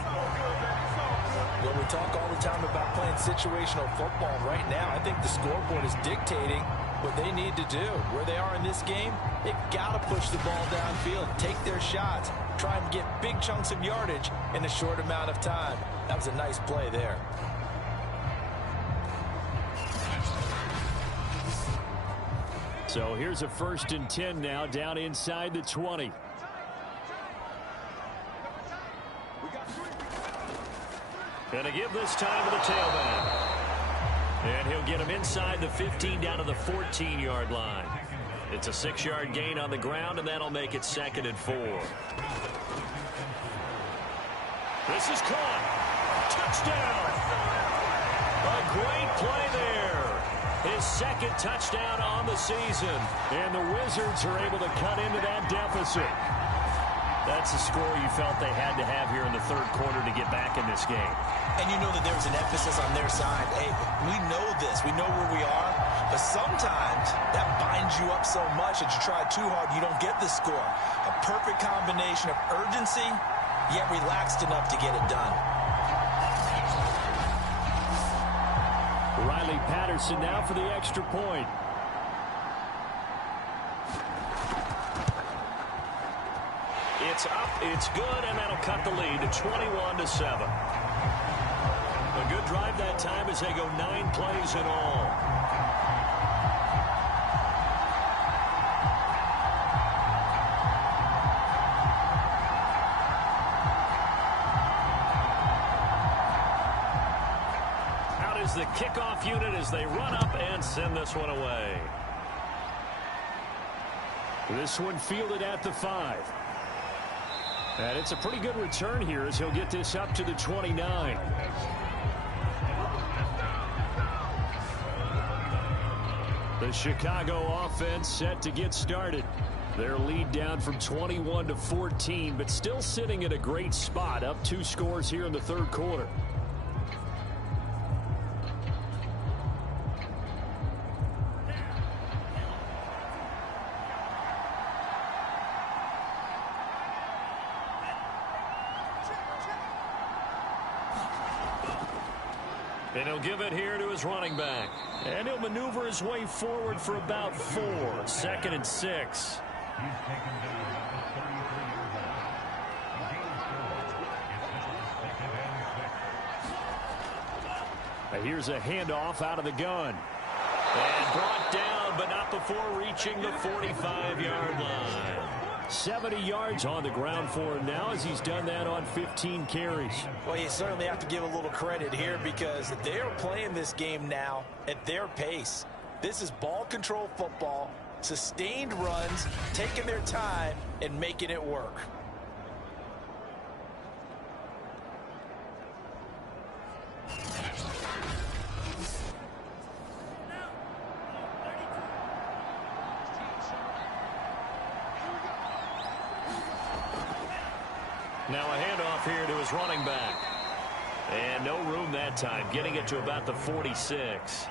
Well, we talk all the time about playing situational football. Right now, I think the scoreboard is dictating what they need to do. Where they are in this game, they've got to push the ball downfield, take their shots, try and get big chunks of yardage in a short amount of time. That was a nice play there. So here's a 1st and 10 now down inside the 20. Going to give this time to the tailback. And he'll get him inside the 15 down to the 14-yard line. It's a 6-yard gain on the ground, and that'll make it 2nd and 4. This is caught. Touchdown. A great play there. His 2nd touchdown on the season. And the Wizards are able to cut into that deficit. That's a score you felt they had to have here in the 3rd quarter to get back in this game. And you know that there was an emphasis on their side. Hey, we know this. We know where we are. But sometimes that binds you up so much that you try too hard, you don't get the score. A perfect combination of urgency, yet relaxed enough to get it done. Riley Patterson now for the extra point. It's up, it's good, and that'll cut the lead to 21-7. A good drive that time as they go 9 plays in all. Out is the kickoff unit as they run up and send this one away. This one fielded at the 5. And it's a pretty good return here as he'll get this up to the 29. The Chicago offense set to get started. Their lead down from 21 to 14, but still sitting at a great spot, up 2 scores here in the 3rd quarter. And he'll give it here to his running back. And he'll maneuver his way forward for about 4. 2nd and 6. Here's a handoff out of the gun. And brought down, but not before reaching the 45-yard line. 70 yards on the ground for him now as he's done that on 15 carries. Well, you certainly have to give a little credit here because they're playing this game now at their pace. This is ball control football, sustained runs, taking their time and making it work. Now a handoff here to his running back. And no room that time, getting it to about the 46.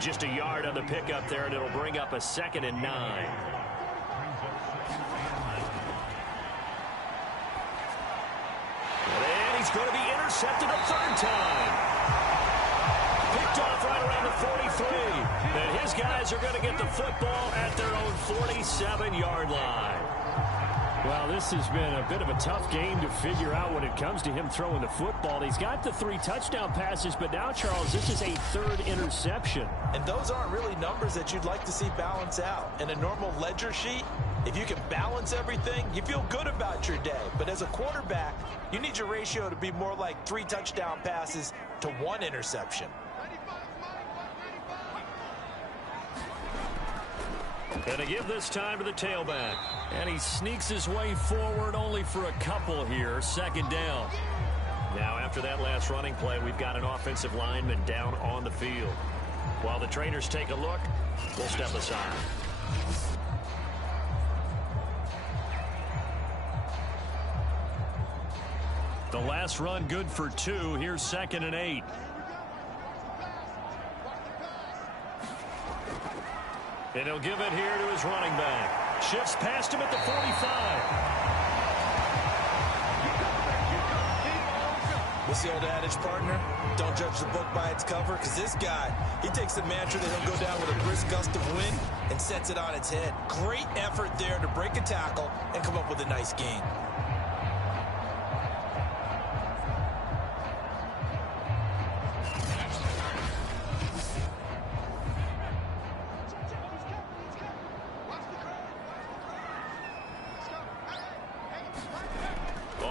Just a yard on the pickup there, and it'll bring up a 2nd and 9. And he's going to be intercepted a 3rd time. Picked off right around the 43. And his guys are going to get the football at their own 47-yard line. Well, this has been a bit of a tough game to figure out when it comes to him throwing the football. He's got the 3 touchdown passes, but now, Charles, this is a 3rd interception. And those aren't really numbers that you'd like to see balance out. In a normal ledger sheet, if you can balance everything, you feel good about your day. But as a quarterback, you need your ratio to be more like 3 touchdown passes to 1 interception. Gonna give this time to the tailback. And he sneaks his way forward only for a couple here. 2nd down. Now, after that last running play, we've got an offensive lineman down on the field. While the trainers take a look, we'll step aside. The last run good for 2. Here's 2nd and 8. And he'll give it here to his running back. Shifts past him at the 45. What's the old adage, partner? Don't judge the book by its cover, because this guy, he takes the mantra that he'll go down with a brisk gust of wind and sets it on its head. Great effort there to break a tackle and come up with a nice gain.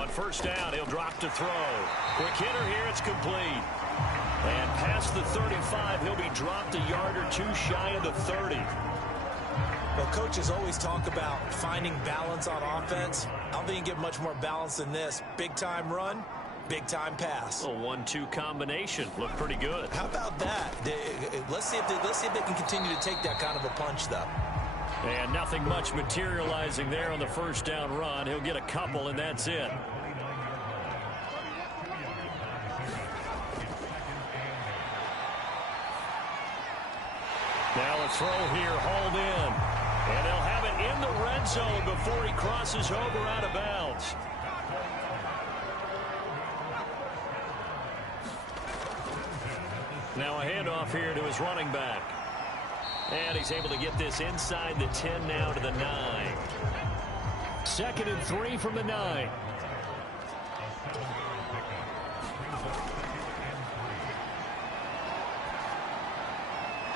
First down, he'll drop to throw. Quick hitter here, it's complete. And past the 35, he'll be dropped a yard or 2 shy of the 30. Well, coaches always talk about finding balance on offense. I don't think you get much more balance than this. Big-time run, big-time pass. A 1-2 combination. Looked pretty good. How about that? Let's see if they can continue to take that kind of a punch, though. And nothing much materializing there on the first down run. He'll get a couple, and that's it. Now a throw here, hauled in. And they'll have it in the red zone before he crosses over out of bounds. Now a handoff here to his running back. And he's able to get this inside the 10 now to the 9. 2nd and 3 from the 9.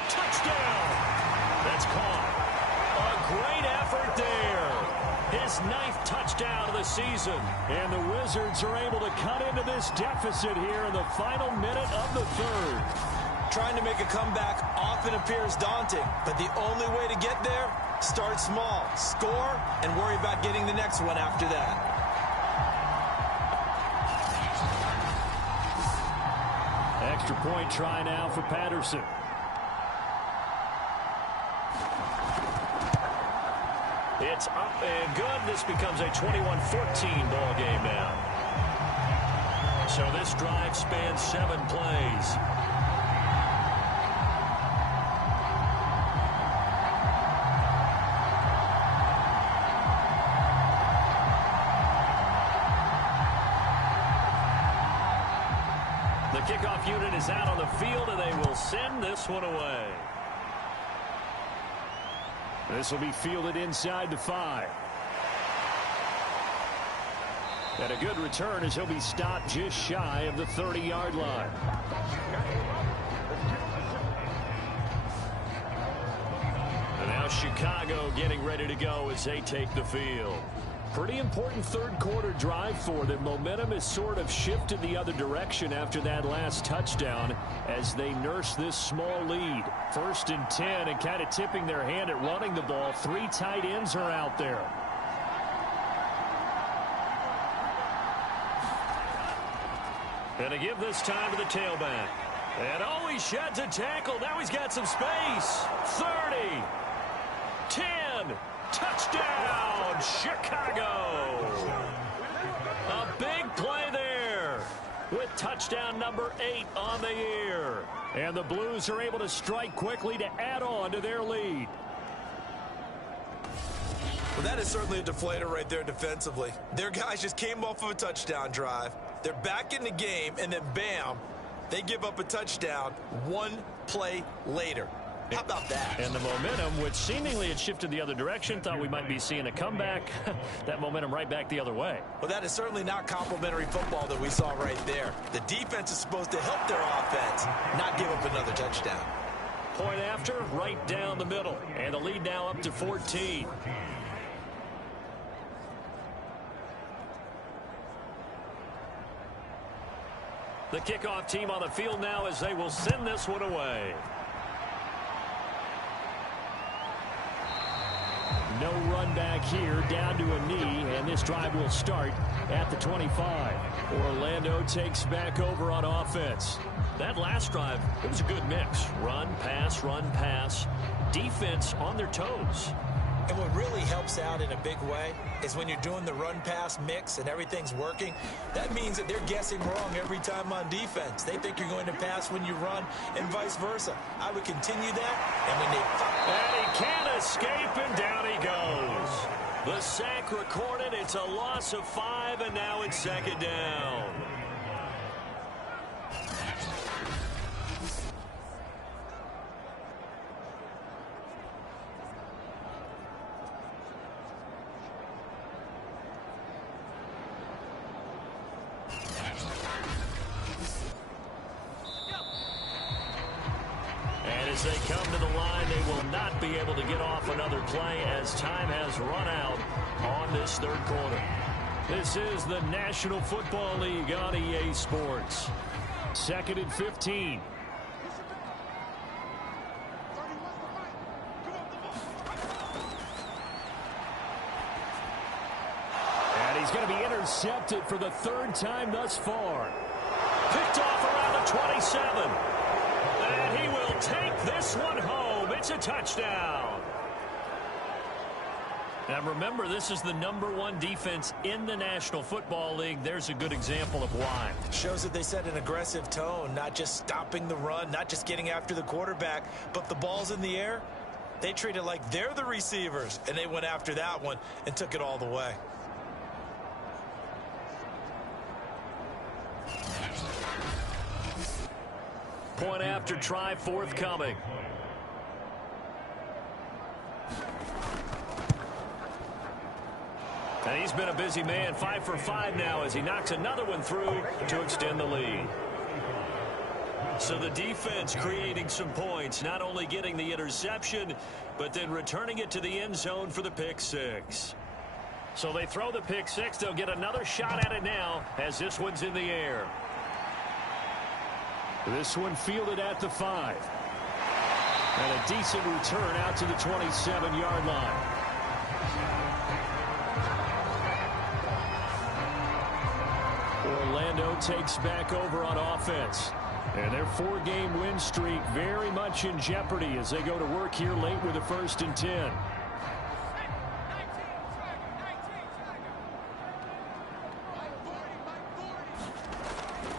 Touchdown! That's caught. A great effort there. His 9th touchdown of the season. And the Wizards are able to cut into this deficit here in the final minute of the 3rd. Trying to make a comeback often appears daunting, but the only way to get there, start small, score, and worry about getting the next one after that. Extra point try now for Patterson. It's up and good. This becomes a 21-14 ball game now. So this drive spans 7 plays. The kickoff unit is out on the field, and they will send this one away. This will be fielded inside the 5. And a good return as he'll be stopped just shy of the 30-yard line. And now Chicago getting ready to go as they take the field. Pretty important 3rd quarter drive for them. Momentum has sort of shifted the other direction after that last touchdown as they nurse this small lead. 1st and 10, and kind of tipping their hand at running the ball. 3 tight ends are out there. And to give this time to the tailback. And oh, he sheds a tackle. Now he's got some space. 30. 10. Touchdown, Chicago. A touchdown number 8 on the year. And the Blues are able to strike quickly to add on to their lead. Well, that is certainly a deflator right there defensively. Their guys just came off of a touchdown drive. They're back in the game, and then bam, they give up a touchdown one play later. How about that? And the momentum, which seemingly had shifted the other direction, thought we might be seeing a comeback. That momentum right back the other way. Well, that is certainly not complimentary football that we saw right there. The defense is supposed to help their offense, not give up another touchdown. Point after, right down the middle. And the lead now up to 14. The kickoff team on the field now as they will send this one away. No run back here, down to a knee, and this drive will start at the 25. Orlando takes back over on offense. That last drive, it was a good mix. Run, pass, defense on their toes. And what really helps out in a big way is when you're doing the run-pass mix and everything's working, that means that they're guessing wrong every time on defense. They think you're going to pass when you run and vice versa. I would continue that, and when they... And he can't escape, and down he goes. The sack recorded. It's a loss of 5, and now it's second down. As they come to the line, they will not be able to get off another play as time has run out on this third quarter. This is the National Football League on EA Sports. 2nd and 15. And he's going to be intercepted for the 3rd time thus far. Picked off around the 27. And he will take this one home. It's a touchdown. And remember, this is the #1 defense in the National Football League. There's a good example of why. Shows that they set an aggressive tone, not just stopping the run, not just getting after the quarterback, but the ball's in the air. They treat it like they're the receivers, and they went after that one and took it all the way. Point after try forthcoming. And he's been a busy man, 5 for 5 now as he knocks another one through to extend the lead. So the defense creating some points, not only getting the interception, but then returning it to the end zone for the pick 6. So they throw the pick 6. They'll get another shot at it now as this one's in the air. This one fielded at the 5. And a decent return out to the 27-yard line. Orlando takes back over on offense. And their 4-game win streak very much in jeopardy as they go to work here late with a 1st and 10.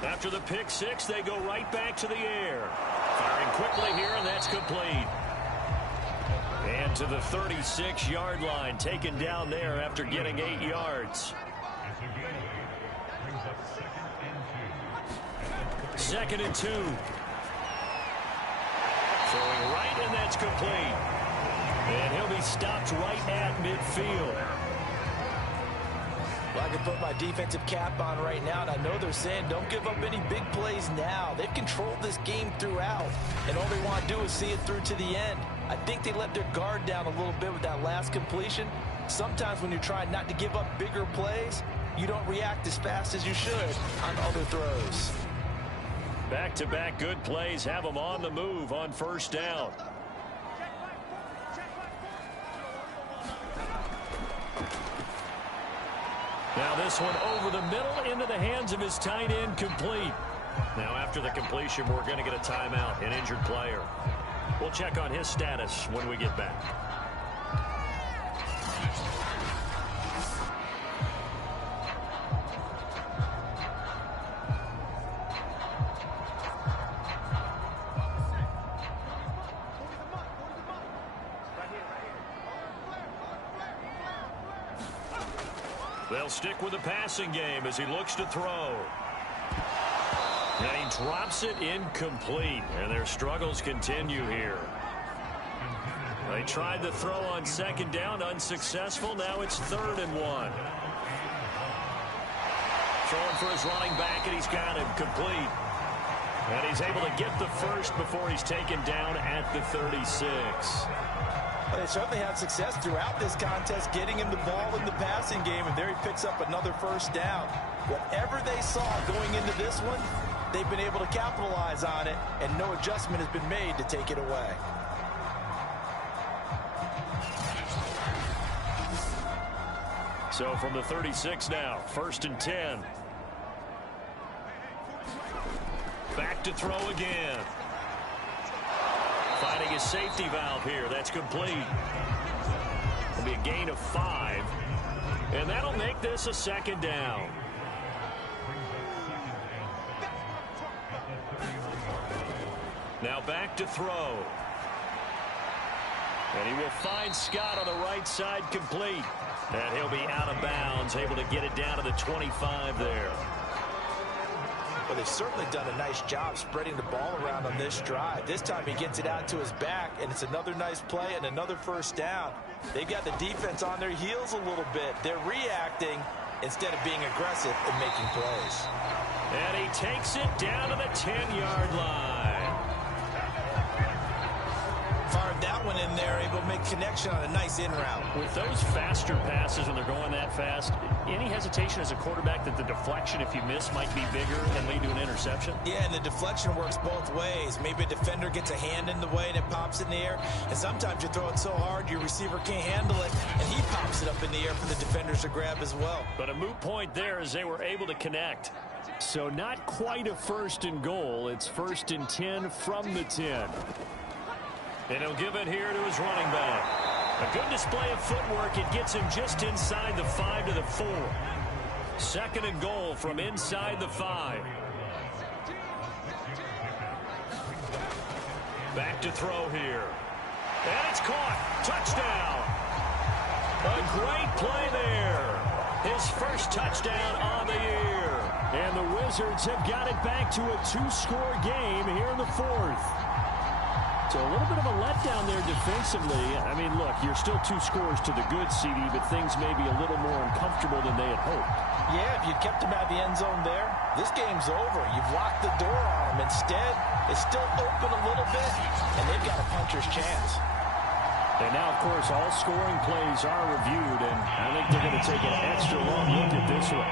After the pick 6, they go right back to the air. Firing quickly here, and that's complete. And to the 36-yard line, taken down there after getting 8 yards. 2nd and 2. Throwing right, and that's complete. And he'll be stopped right at midfield. Well, I can put my defensive cap on right now, and I know they're saying don't give up any big plays now. They've controlled this game throughout, and all they want to do is see it through to the end. I think they let their guard down a little bit with that last completion. Sometimes when you're trying not to give up bigger plays, you don't react as fast as you should on other throws. Back-to-back good plays have them on the move on 1st down. Now this one over the middle into the hands of his tight end, complete. Now after the completion, we're going to get a timeout, an injured player. We'll check on his status when we get back. They'll stick with the passing game as he looks to throw. And he drops it incomplete, and their struggles continue here. They tried the throw on second down, unsuccessful. Now it's 3rd and 1. Throwing for his running back, and he's got him complete. And he's able to get the first before he's taken down at the 36. Well, they certainly had success throughout this contest getting him the ball in the passing game, and there he picks up another first down. Whatever they saw going into this one, they've been able to capitalize on it, and no adjustment has been made to take it away. So from the 36 now, 1st and 10. Back to throw again. Finding his safety valve here. That's complete. It'll be a gain of 5. And that'll make this a 2nd down. Now back to throw. And he will find Scott on the right side, complete. And he'll be out of bounds, able to get it down to the 25 there. Well, they've certainly done a nice job spreading the ball around on this drive. This time he gets it out to his back, and it's another nice play and another first down. They've got the defense on their heels a little bit. They're reacting instead of being aggressive and making plays. And he takes it down to the 10-yard line. Fired that one in there, able to make connection on a nice in route. With those faster passes when they're going that fast, any hesitation as a quarterback that the deflection, if you miss, might be bigger and lead to an interception? Yeah, and the deflection works both ways. Maybe a defender gets a hand in the way and it pops in the air, and sometimes you throw it so hard your receiver can't handle it, and he pops it up in the air for the defenders to grab as well. But a moot point there as they were able to connect. So not quite a 1st and goal. It's 1st and 10 from the 10. And he'll give it here to his running back. A good display of footwork. It gets him just inside the 5 to the 4. 2nd and goal from inside the 5. Back to throw here. And it's caught. Touchdown. A great play there. His first touchdown on the year. And the Wizards have got it back to a 2-score game here in the 4th. So a little bit of a letdown there defensively. I mean, look, you're still 2 scores to the good, CD, but things may be a little more uncomfortable than they had hoped. Yeah, if you'd kept him out of the end zone there, this game's over. You've locked the door on him. Instead, it's still open a little bit, and they've got a puncher's chance. And now, of course, all scoring plays are reviewed, and I think they're going to take an extra long look at this one.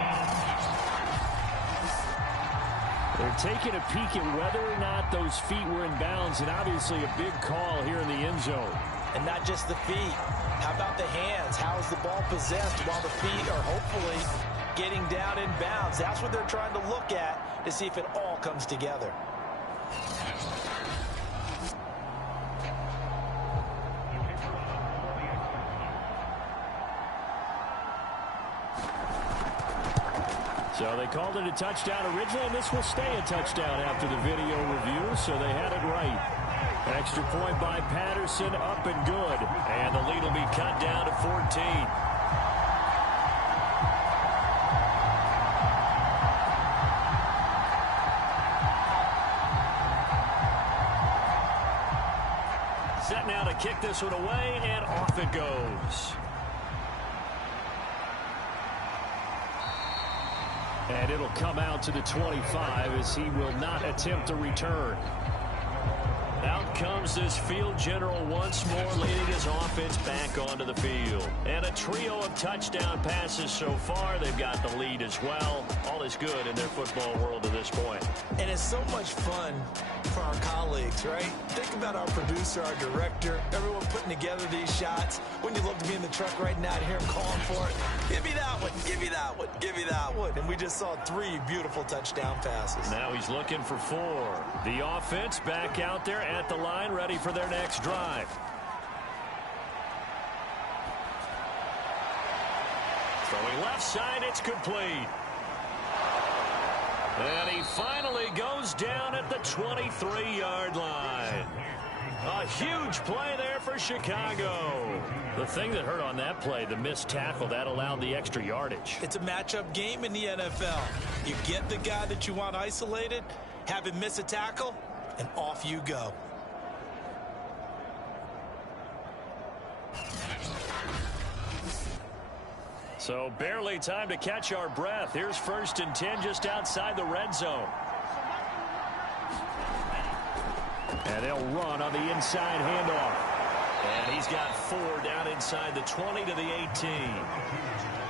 They're taking a peek at whether or not those feet were in bounds, and obviously a big call here in the end zone. And not just the feet. How about the hands? How is the ball possessed while the feet are hopefully getting down in bounds? That's what they're trying to look at to see if it all comes together. So they called it a touchdown originally, and this will stay a touchdown after the video review, so they had it right. Extra point by Patterson, up and good. And the lead will be cut down to 14. Set now to kick this one away, and off it goes. And it'll come out to the 25 as he will not attempt a return. Out comes this field general once more, leading his offense back onto the field. And a trio of touchdown passes so far. They've got the lead as well. All is good in their football world at this point. And it's so much fun for our colleagues, right? Think about our producer, our director, everyone putting together these shots. Wouldn't you love to be in the truck right now to hear him calling for it? Give me that one, give me that one, give me that one. And we just saw 3 beautiful touchdown passes. Now he's looking for 4. The offense back out there at the line, ready for their next drive. Throwing left side, it's complete. And he finally goes down at the 23-yard line. A huge play there for Chicago. The thing that hurt on that play, the missed tackle, that allowed the extra yardage. It's a matchup game in the NFL. You get the guy that you want isolated, have him miss a tackle, and off you go. So barely time to catch our breath. Here's 1st and 10 just outside the red zone. And they'll run on the inside handoff. And he's got 4 down inside the 20 to the 18.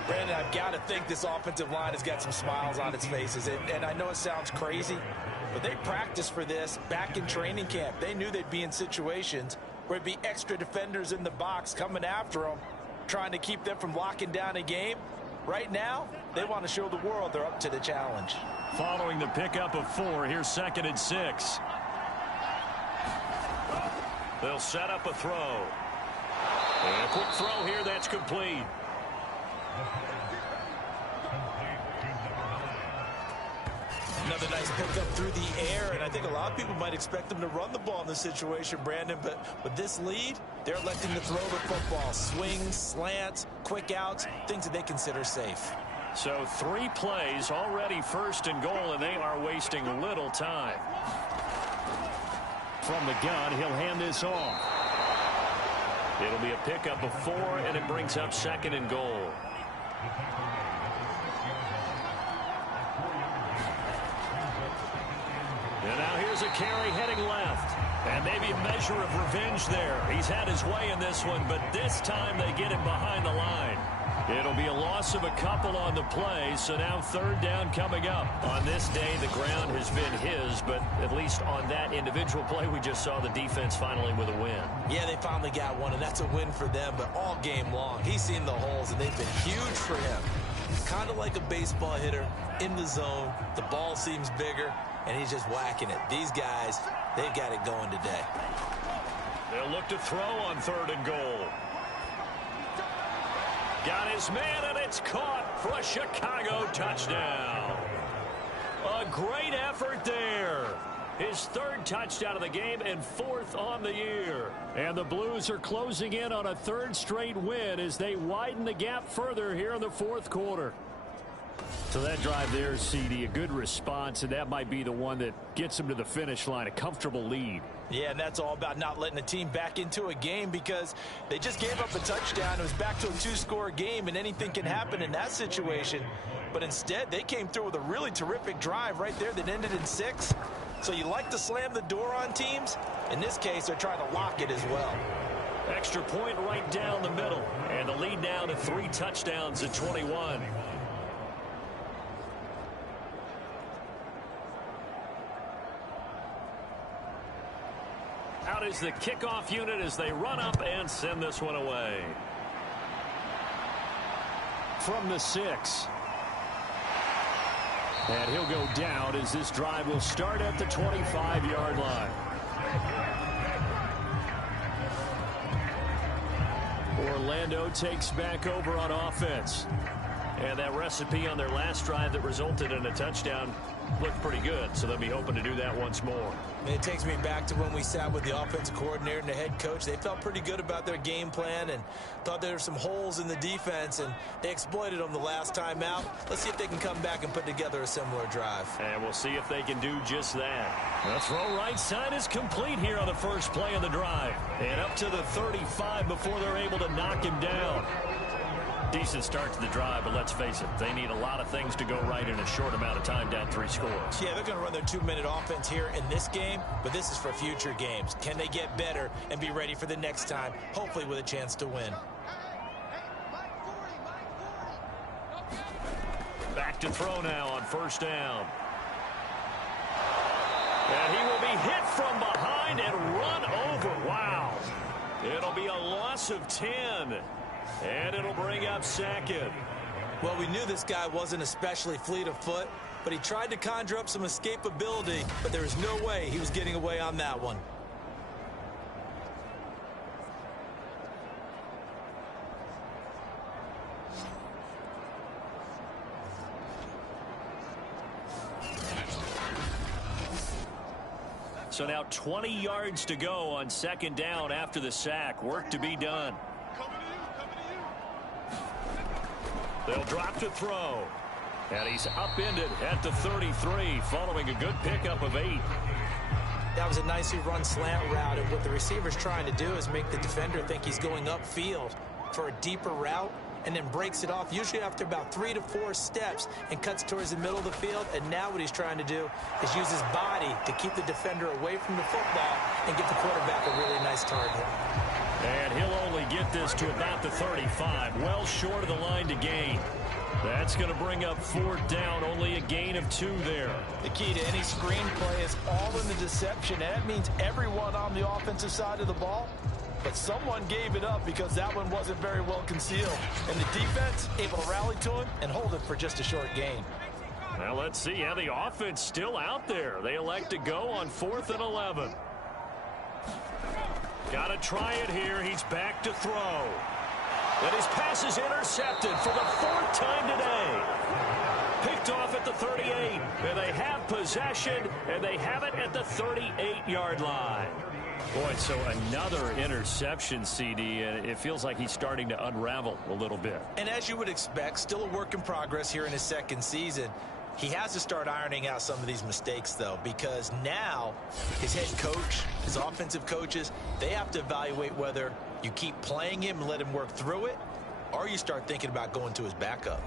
Brandon, I've got to think this offensive line has got some smiles on its faces. And I know it sounds crazy, but they practiced for this back in training camp. They knew they'd be in situations where it'd be extra defenders in the box coming after them, trying to keep them from locking down a game. Right now, they want to show the world they're up to the challenge. Following the pickup of 4, here's 2nd and 6. They'll set up a throw. And a quick throw here that's complete. Another nice pickup through the air, and I think a lot of people might expect them to run the ball in this situation, Brandon, but with this lead, they're electing to throw the football. Swings, slants, quick outs, things that they consider safe. So 3 plays, already 1st and goal, and they are wasting little time. From the gun, he'll hand this off. It'll be a pickup of 4, and it brings up 2nd and goal. And now here's a carry heading left. And maybe a measure of revenge there. He's had his way in this one, but this time they get him behind the line. It'll be a loss of a couple on the play, so now 3rd down coming up. On this day, the ground has been his, but at least on that individual play, we just saw the defense finally with a win. Yeah, they finally got one, and that's a win for them, but all game long, he's seen the holes, and they've been huge for him. Kind of like a baseball hitter in the zone. The ball seems bigger, and he's just whacking it. These guys, they've got it going today. They'll look to throw on 3rd and goal. Got his man, and it's caught for a Chicago touchdown. A great effort there. His 3rd touchdown of the game and 4th on the year. And the Blues are closing in on a 3rd straight win as they widen the gap further here in the 4th quarter. So that drive there, CD, a good response, and that might be the one that gets them to the finish line, a comfortable lead. Yeah, and that's all about not letting the team back into a game because they just gave up a touchdown. It was back to a 2-score game, and anything can happen in that situation. But instead, they came through with a really terrific drive right there that ended in 6. So you like to slam the door on teams. In this case, they're trying to lock it as well. Extra point right down the middle, and the lead now to 3 touchdowns at 21. Out is the kickoff unit as they run up and send this one away. From the 6. And he'll go down as this drive will start at the 25-yard line. Orlando takes back over on offense. And that recipe on their last drive that resulted in a touchdown looked pretty good, so they'll be hoping to do that once more. It takes me back to when we sat with the offensive coordinator and the head coach. They felt pretty good about their game plan and thought there were some holes in the defense, and they exploited them the last time out. Let's see if they can come back and put together a similar drive. And we'll see if they can do just that. The throw right side is complete here on the first play of the drive. And up to the 35 before they're able to knock him down. Decent start to the drive, but let's face it, they need a lot of things to go right in a short amount of time, down 3 scores. Yeah, they're going to run their 2-minute offense here in this game, but this is for future games. Can they get better and be ready for the next time, hopefully with a chance to win? Back to throw now on 1st down. And he will be hit from behind and run over. Wow. It'll be a loss of 10. And it'll bring up 2nd. Well, we knew this guy wasn't especially fleet of foot, but he tried to conjure up some escapability, but there was no way he was getting away on that one. So now 20 yards to go on second down after the sack. Work to be done. They'll drop to throw. And he's upended at the 33 following a good pickup of 8. That was a nicely run slant route, and what the receiver's trying to do is make the defender think he's going upfield for a deeper route, and then breaks it off, usually after about 3 to 4 steps, and cuts towards the middle of the field. And now what he's trying to do is use his body to keep the defender away from the football and give the quarterback a really nice target. And he'll only get this to about the 35, well short of the line to gain. That's going to bring up 4th down, only a gain of 2 there. The key to any screenplay is all in the deception, and that means everyone on the offensive side of the ball. But someone gave it up because that one wasn't very well concealed. And the defense able to rally to him and hold it for just a short gain. Well, let's see how the offense still out there. They elect to go on 4th and 11. Got to try it here. He's back to throw. And his pass is intercepted for the 4th time today. Picked off at the 38. And they have possession, and they have it at the 38-yard line. Boy, so another interception, CD, and it feels like he's starting to unravel a little bit. And as you would expect, still a work in progress here in his second season. He has to start ironing out some of these mistakes, though, because now his head coach, his offensive coaches, they have to evaluate whether you keep playing him and let him work through it, or you start thinking about going to his backup.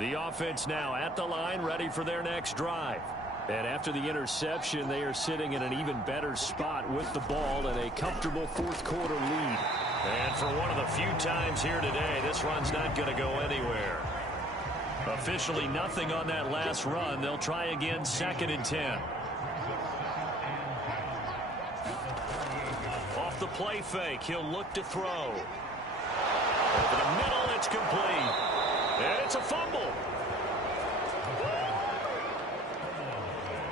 The offense now at the line, ready for their next drive. And after the interception, they are sitting in an even better spot with the ball and a comfortable 4th quarter lead. And for one of the few times here today, this run's not going to go anywhere. Officially nothing on that last run. They'll try again, 2nd and 10. Off the play fake, he'll look to throw. Over the middle, it's complete. And it's a fumble.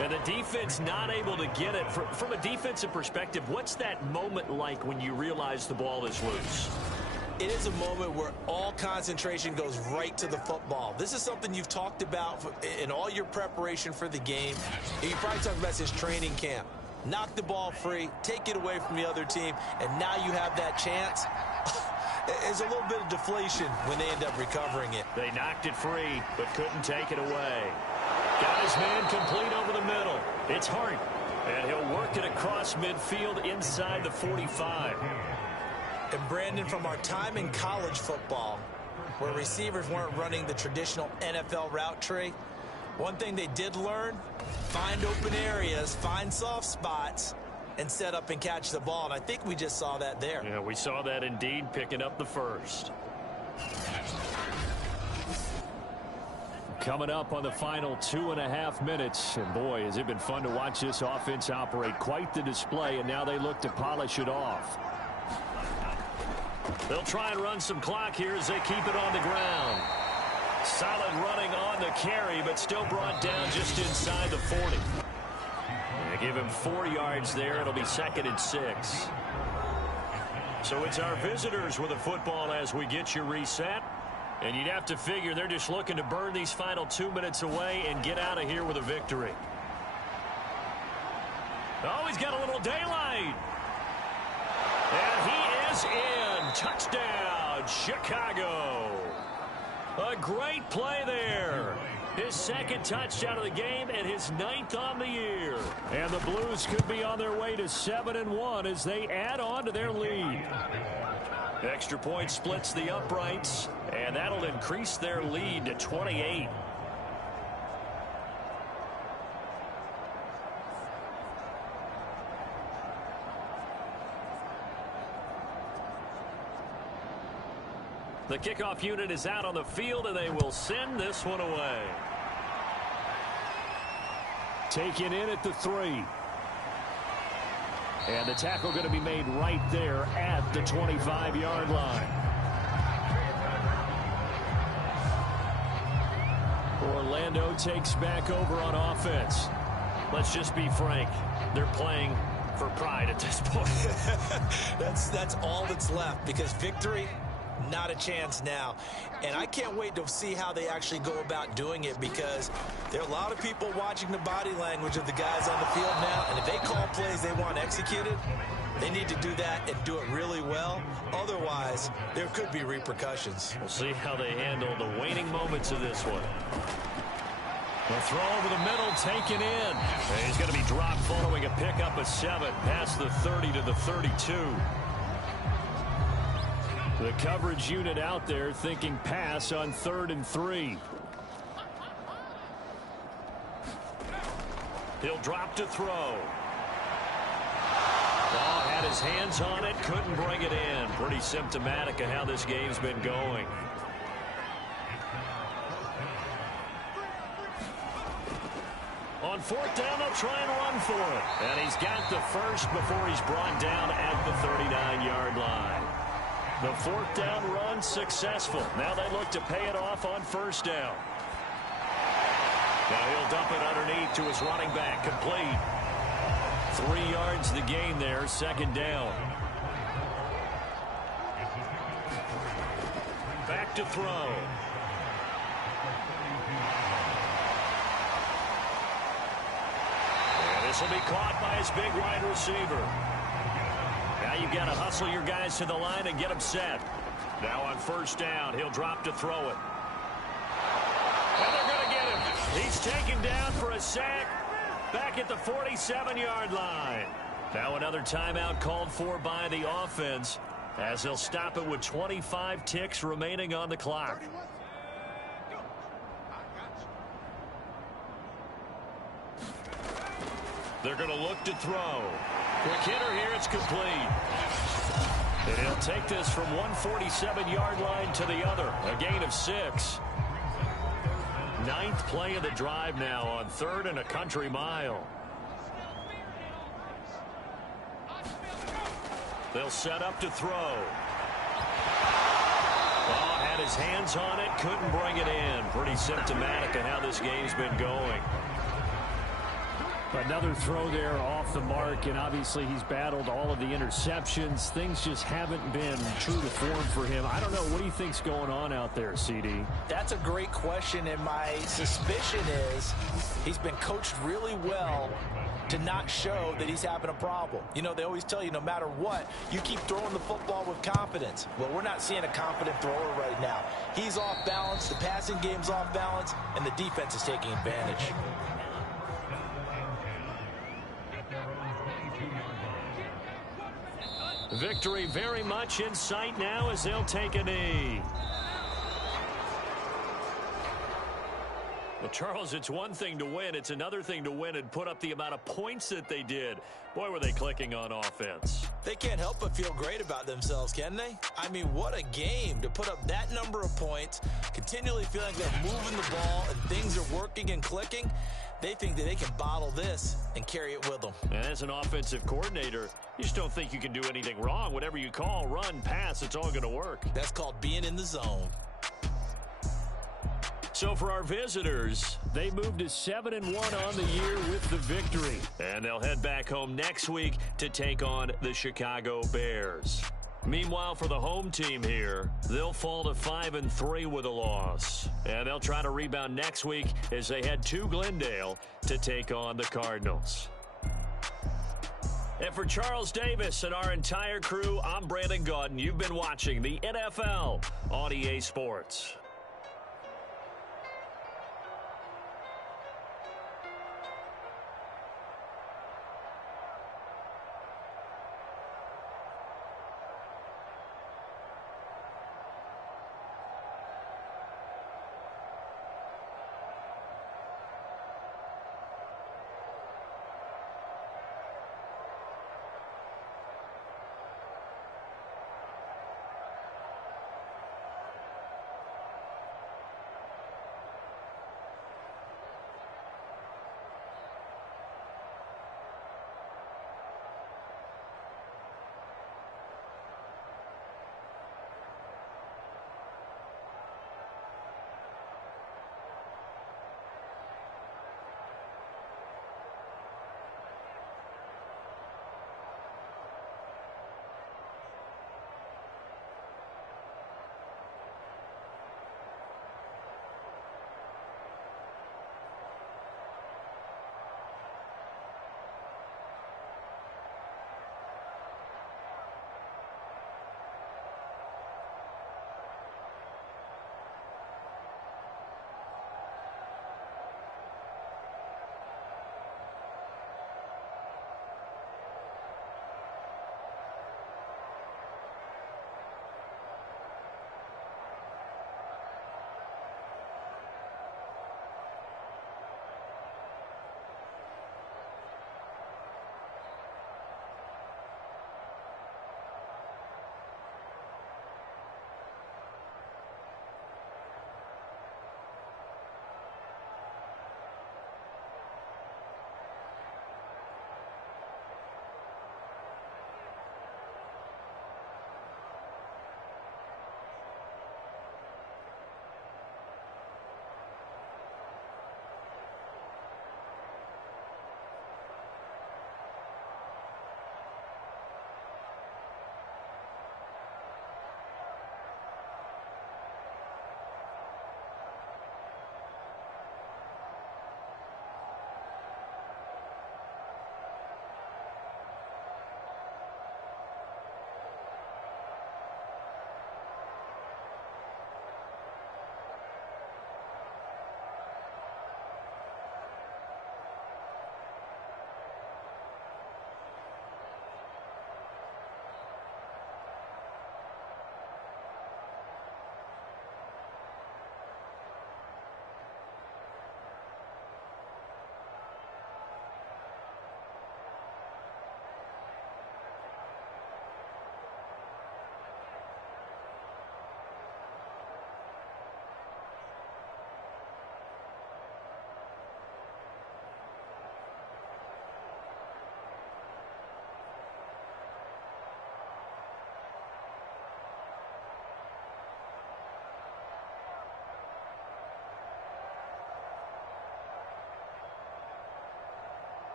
And the defense not able to get it. From a defensive perspective, what's that moment like when you realize the ball is loose? It is a moment where all concentration goes right to the football. This is something you've talked about in all your preparation for the game. You probably talked about since training camp. Knock the ball free, take it away from the other team, and now you have that chance. There's a little bit of deflation when they end up recovering it. They knocked it free, but couldn't take it away. Got his man complete over the middle. It's Hart, and he'll work it across midfield inside the 45. And Brandon, from our time in college football, where receivers weren't running the traditional NFL route tree, one thing they did learn, find open areas, find soft spots, and set up and catch the ball. And I think we just saw that there. Yeah, we saw that indeed, picking up the first. Coming up on the final 2.5 minutes. And boy, has it been fun to watch this offense operate. Quite the display, and now they look to polish it off. They'll try and run some clock here as they keep it on the ground. Solid running on the carry, but still brought down just inside the 40. They give him 4 yards there. It'll be 2nd and 6. So it's our visitors with the football as we get you reset. And you'd have to figure they're just looking to burn these final 2 minutes away and get out of here with a victory. Oh, he's got a little daylight. And he is in. Touchdown, Chicago. A great play there. His 2nd touchdown of the game and his 9th on the year. And the Blues could be on their way to 7-1 as they add on to their lead. Extra point splits the uprights, and that'll increase their lead to 28. The kickoff unit is out on the field, and they will send this one away. Taken in at the 3. And the tackle going to be made right there at the 25-yard line. Orlando takes back over on offense. Let's just be frank. They're playing for pride at this point. That's all that's left, because victory Not a chance now. And I can't wait to see how they actually go about doing it, because there are a lot of people watching the body language of the guys on the field now, and if they call plays they want executed, they need to do that and do it really well. Otherwise, there could be repercussions. We'll see how they handle the waning moments of this one. The throw over the middle, taken in. And he's going to be dropped following a pickup of 7 past the 30 to the 32. The coverage unit out there thinking pass on 3rd and 3. He'll drop to throw. Ball had his hands on it, couldn't bring it in. Pretty symptomatic of how this game's been going. On 4th down, they'll try and run for it. And he's got the first before he's brought down at the 39-yard line. The 4th down run successful. Now they look to pay it off on 1st down. Now he'll dump it underneath to his running back. Complete. 3 yards the gain there. 2nd down. Back to throw. And this will be caught by his big wide receiver. Now you've got to hustle your guys to the line and get them set. Now on 1st down, he'll drop to throw it. And they're going to get him. He's taken down for a sack back at the 47-yard line. Now another timeout called for by the offense, as they'll stop it with 25 ticks remaining on the clock. They're going to look to throw. Quick hitter here, it's complete. And he'll take this from 147-yard line to the other. A gain of 6. 9th play of the drive now on 3rd and a country mile. They'll set up to throw. Ball had his hands on it, couldn't bring it in. Pretty symptomatic of how this game's been going. Another throw there off the mark, and obviously he's battled all of the interceptions. Things just haven't been true to form for him. I don't know. What do you think's going on out there, CD? That's a great question, and my suspicion is he's been coached really well to not show that he's having a problem. You know, they always tell you no matter what, you keep throwing the football with confidence. Well, we're not seeing a confident thrower right now. He's off balance, the passing game's off balance, and the defense is taking advantage. Victory very much in sight now as they'll take a knee. Well, Charles, it's one thing to win. It's another thing to win and put up the amount of points that they did. Boy, were they clicking on offense. They can't help but feel great about themselves, can they? I mean, what a game to put up that number of points, continually feel like they're moving the ball and things are working and clicking. They think that they can bottle this and carry it with them. And as an offensive coordinator, you just don't think you can do anything wrong. Whatever you call, run, pass, it's all going to work. That's called being in the zone. So for our visitors, they moved to 7-1 on the year with the victory. And they'll head back home next week to take on the Chicago Bears. Meanwhile, for the home team here, they'll fall to 5-3 with a loss. And they'll try to rebound next week as they head to Glendale to take on the Cardinals. And for Charles Davis and our entire crew, I'm Brandon Gaudin. You've been watching the NFL on EA Sports.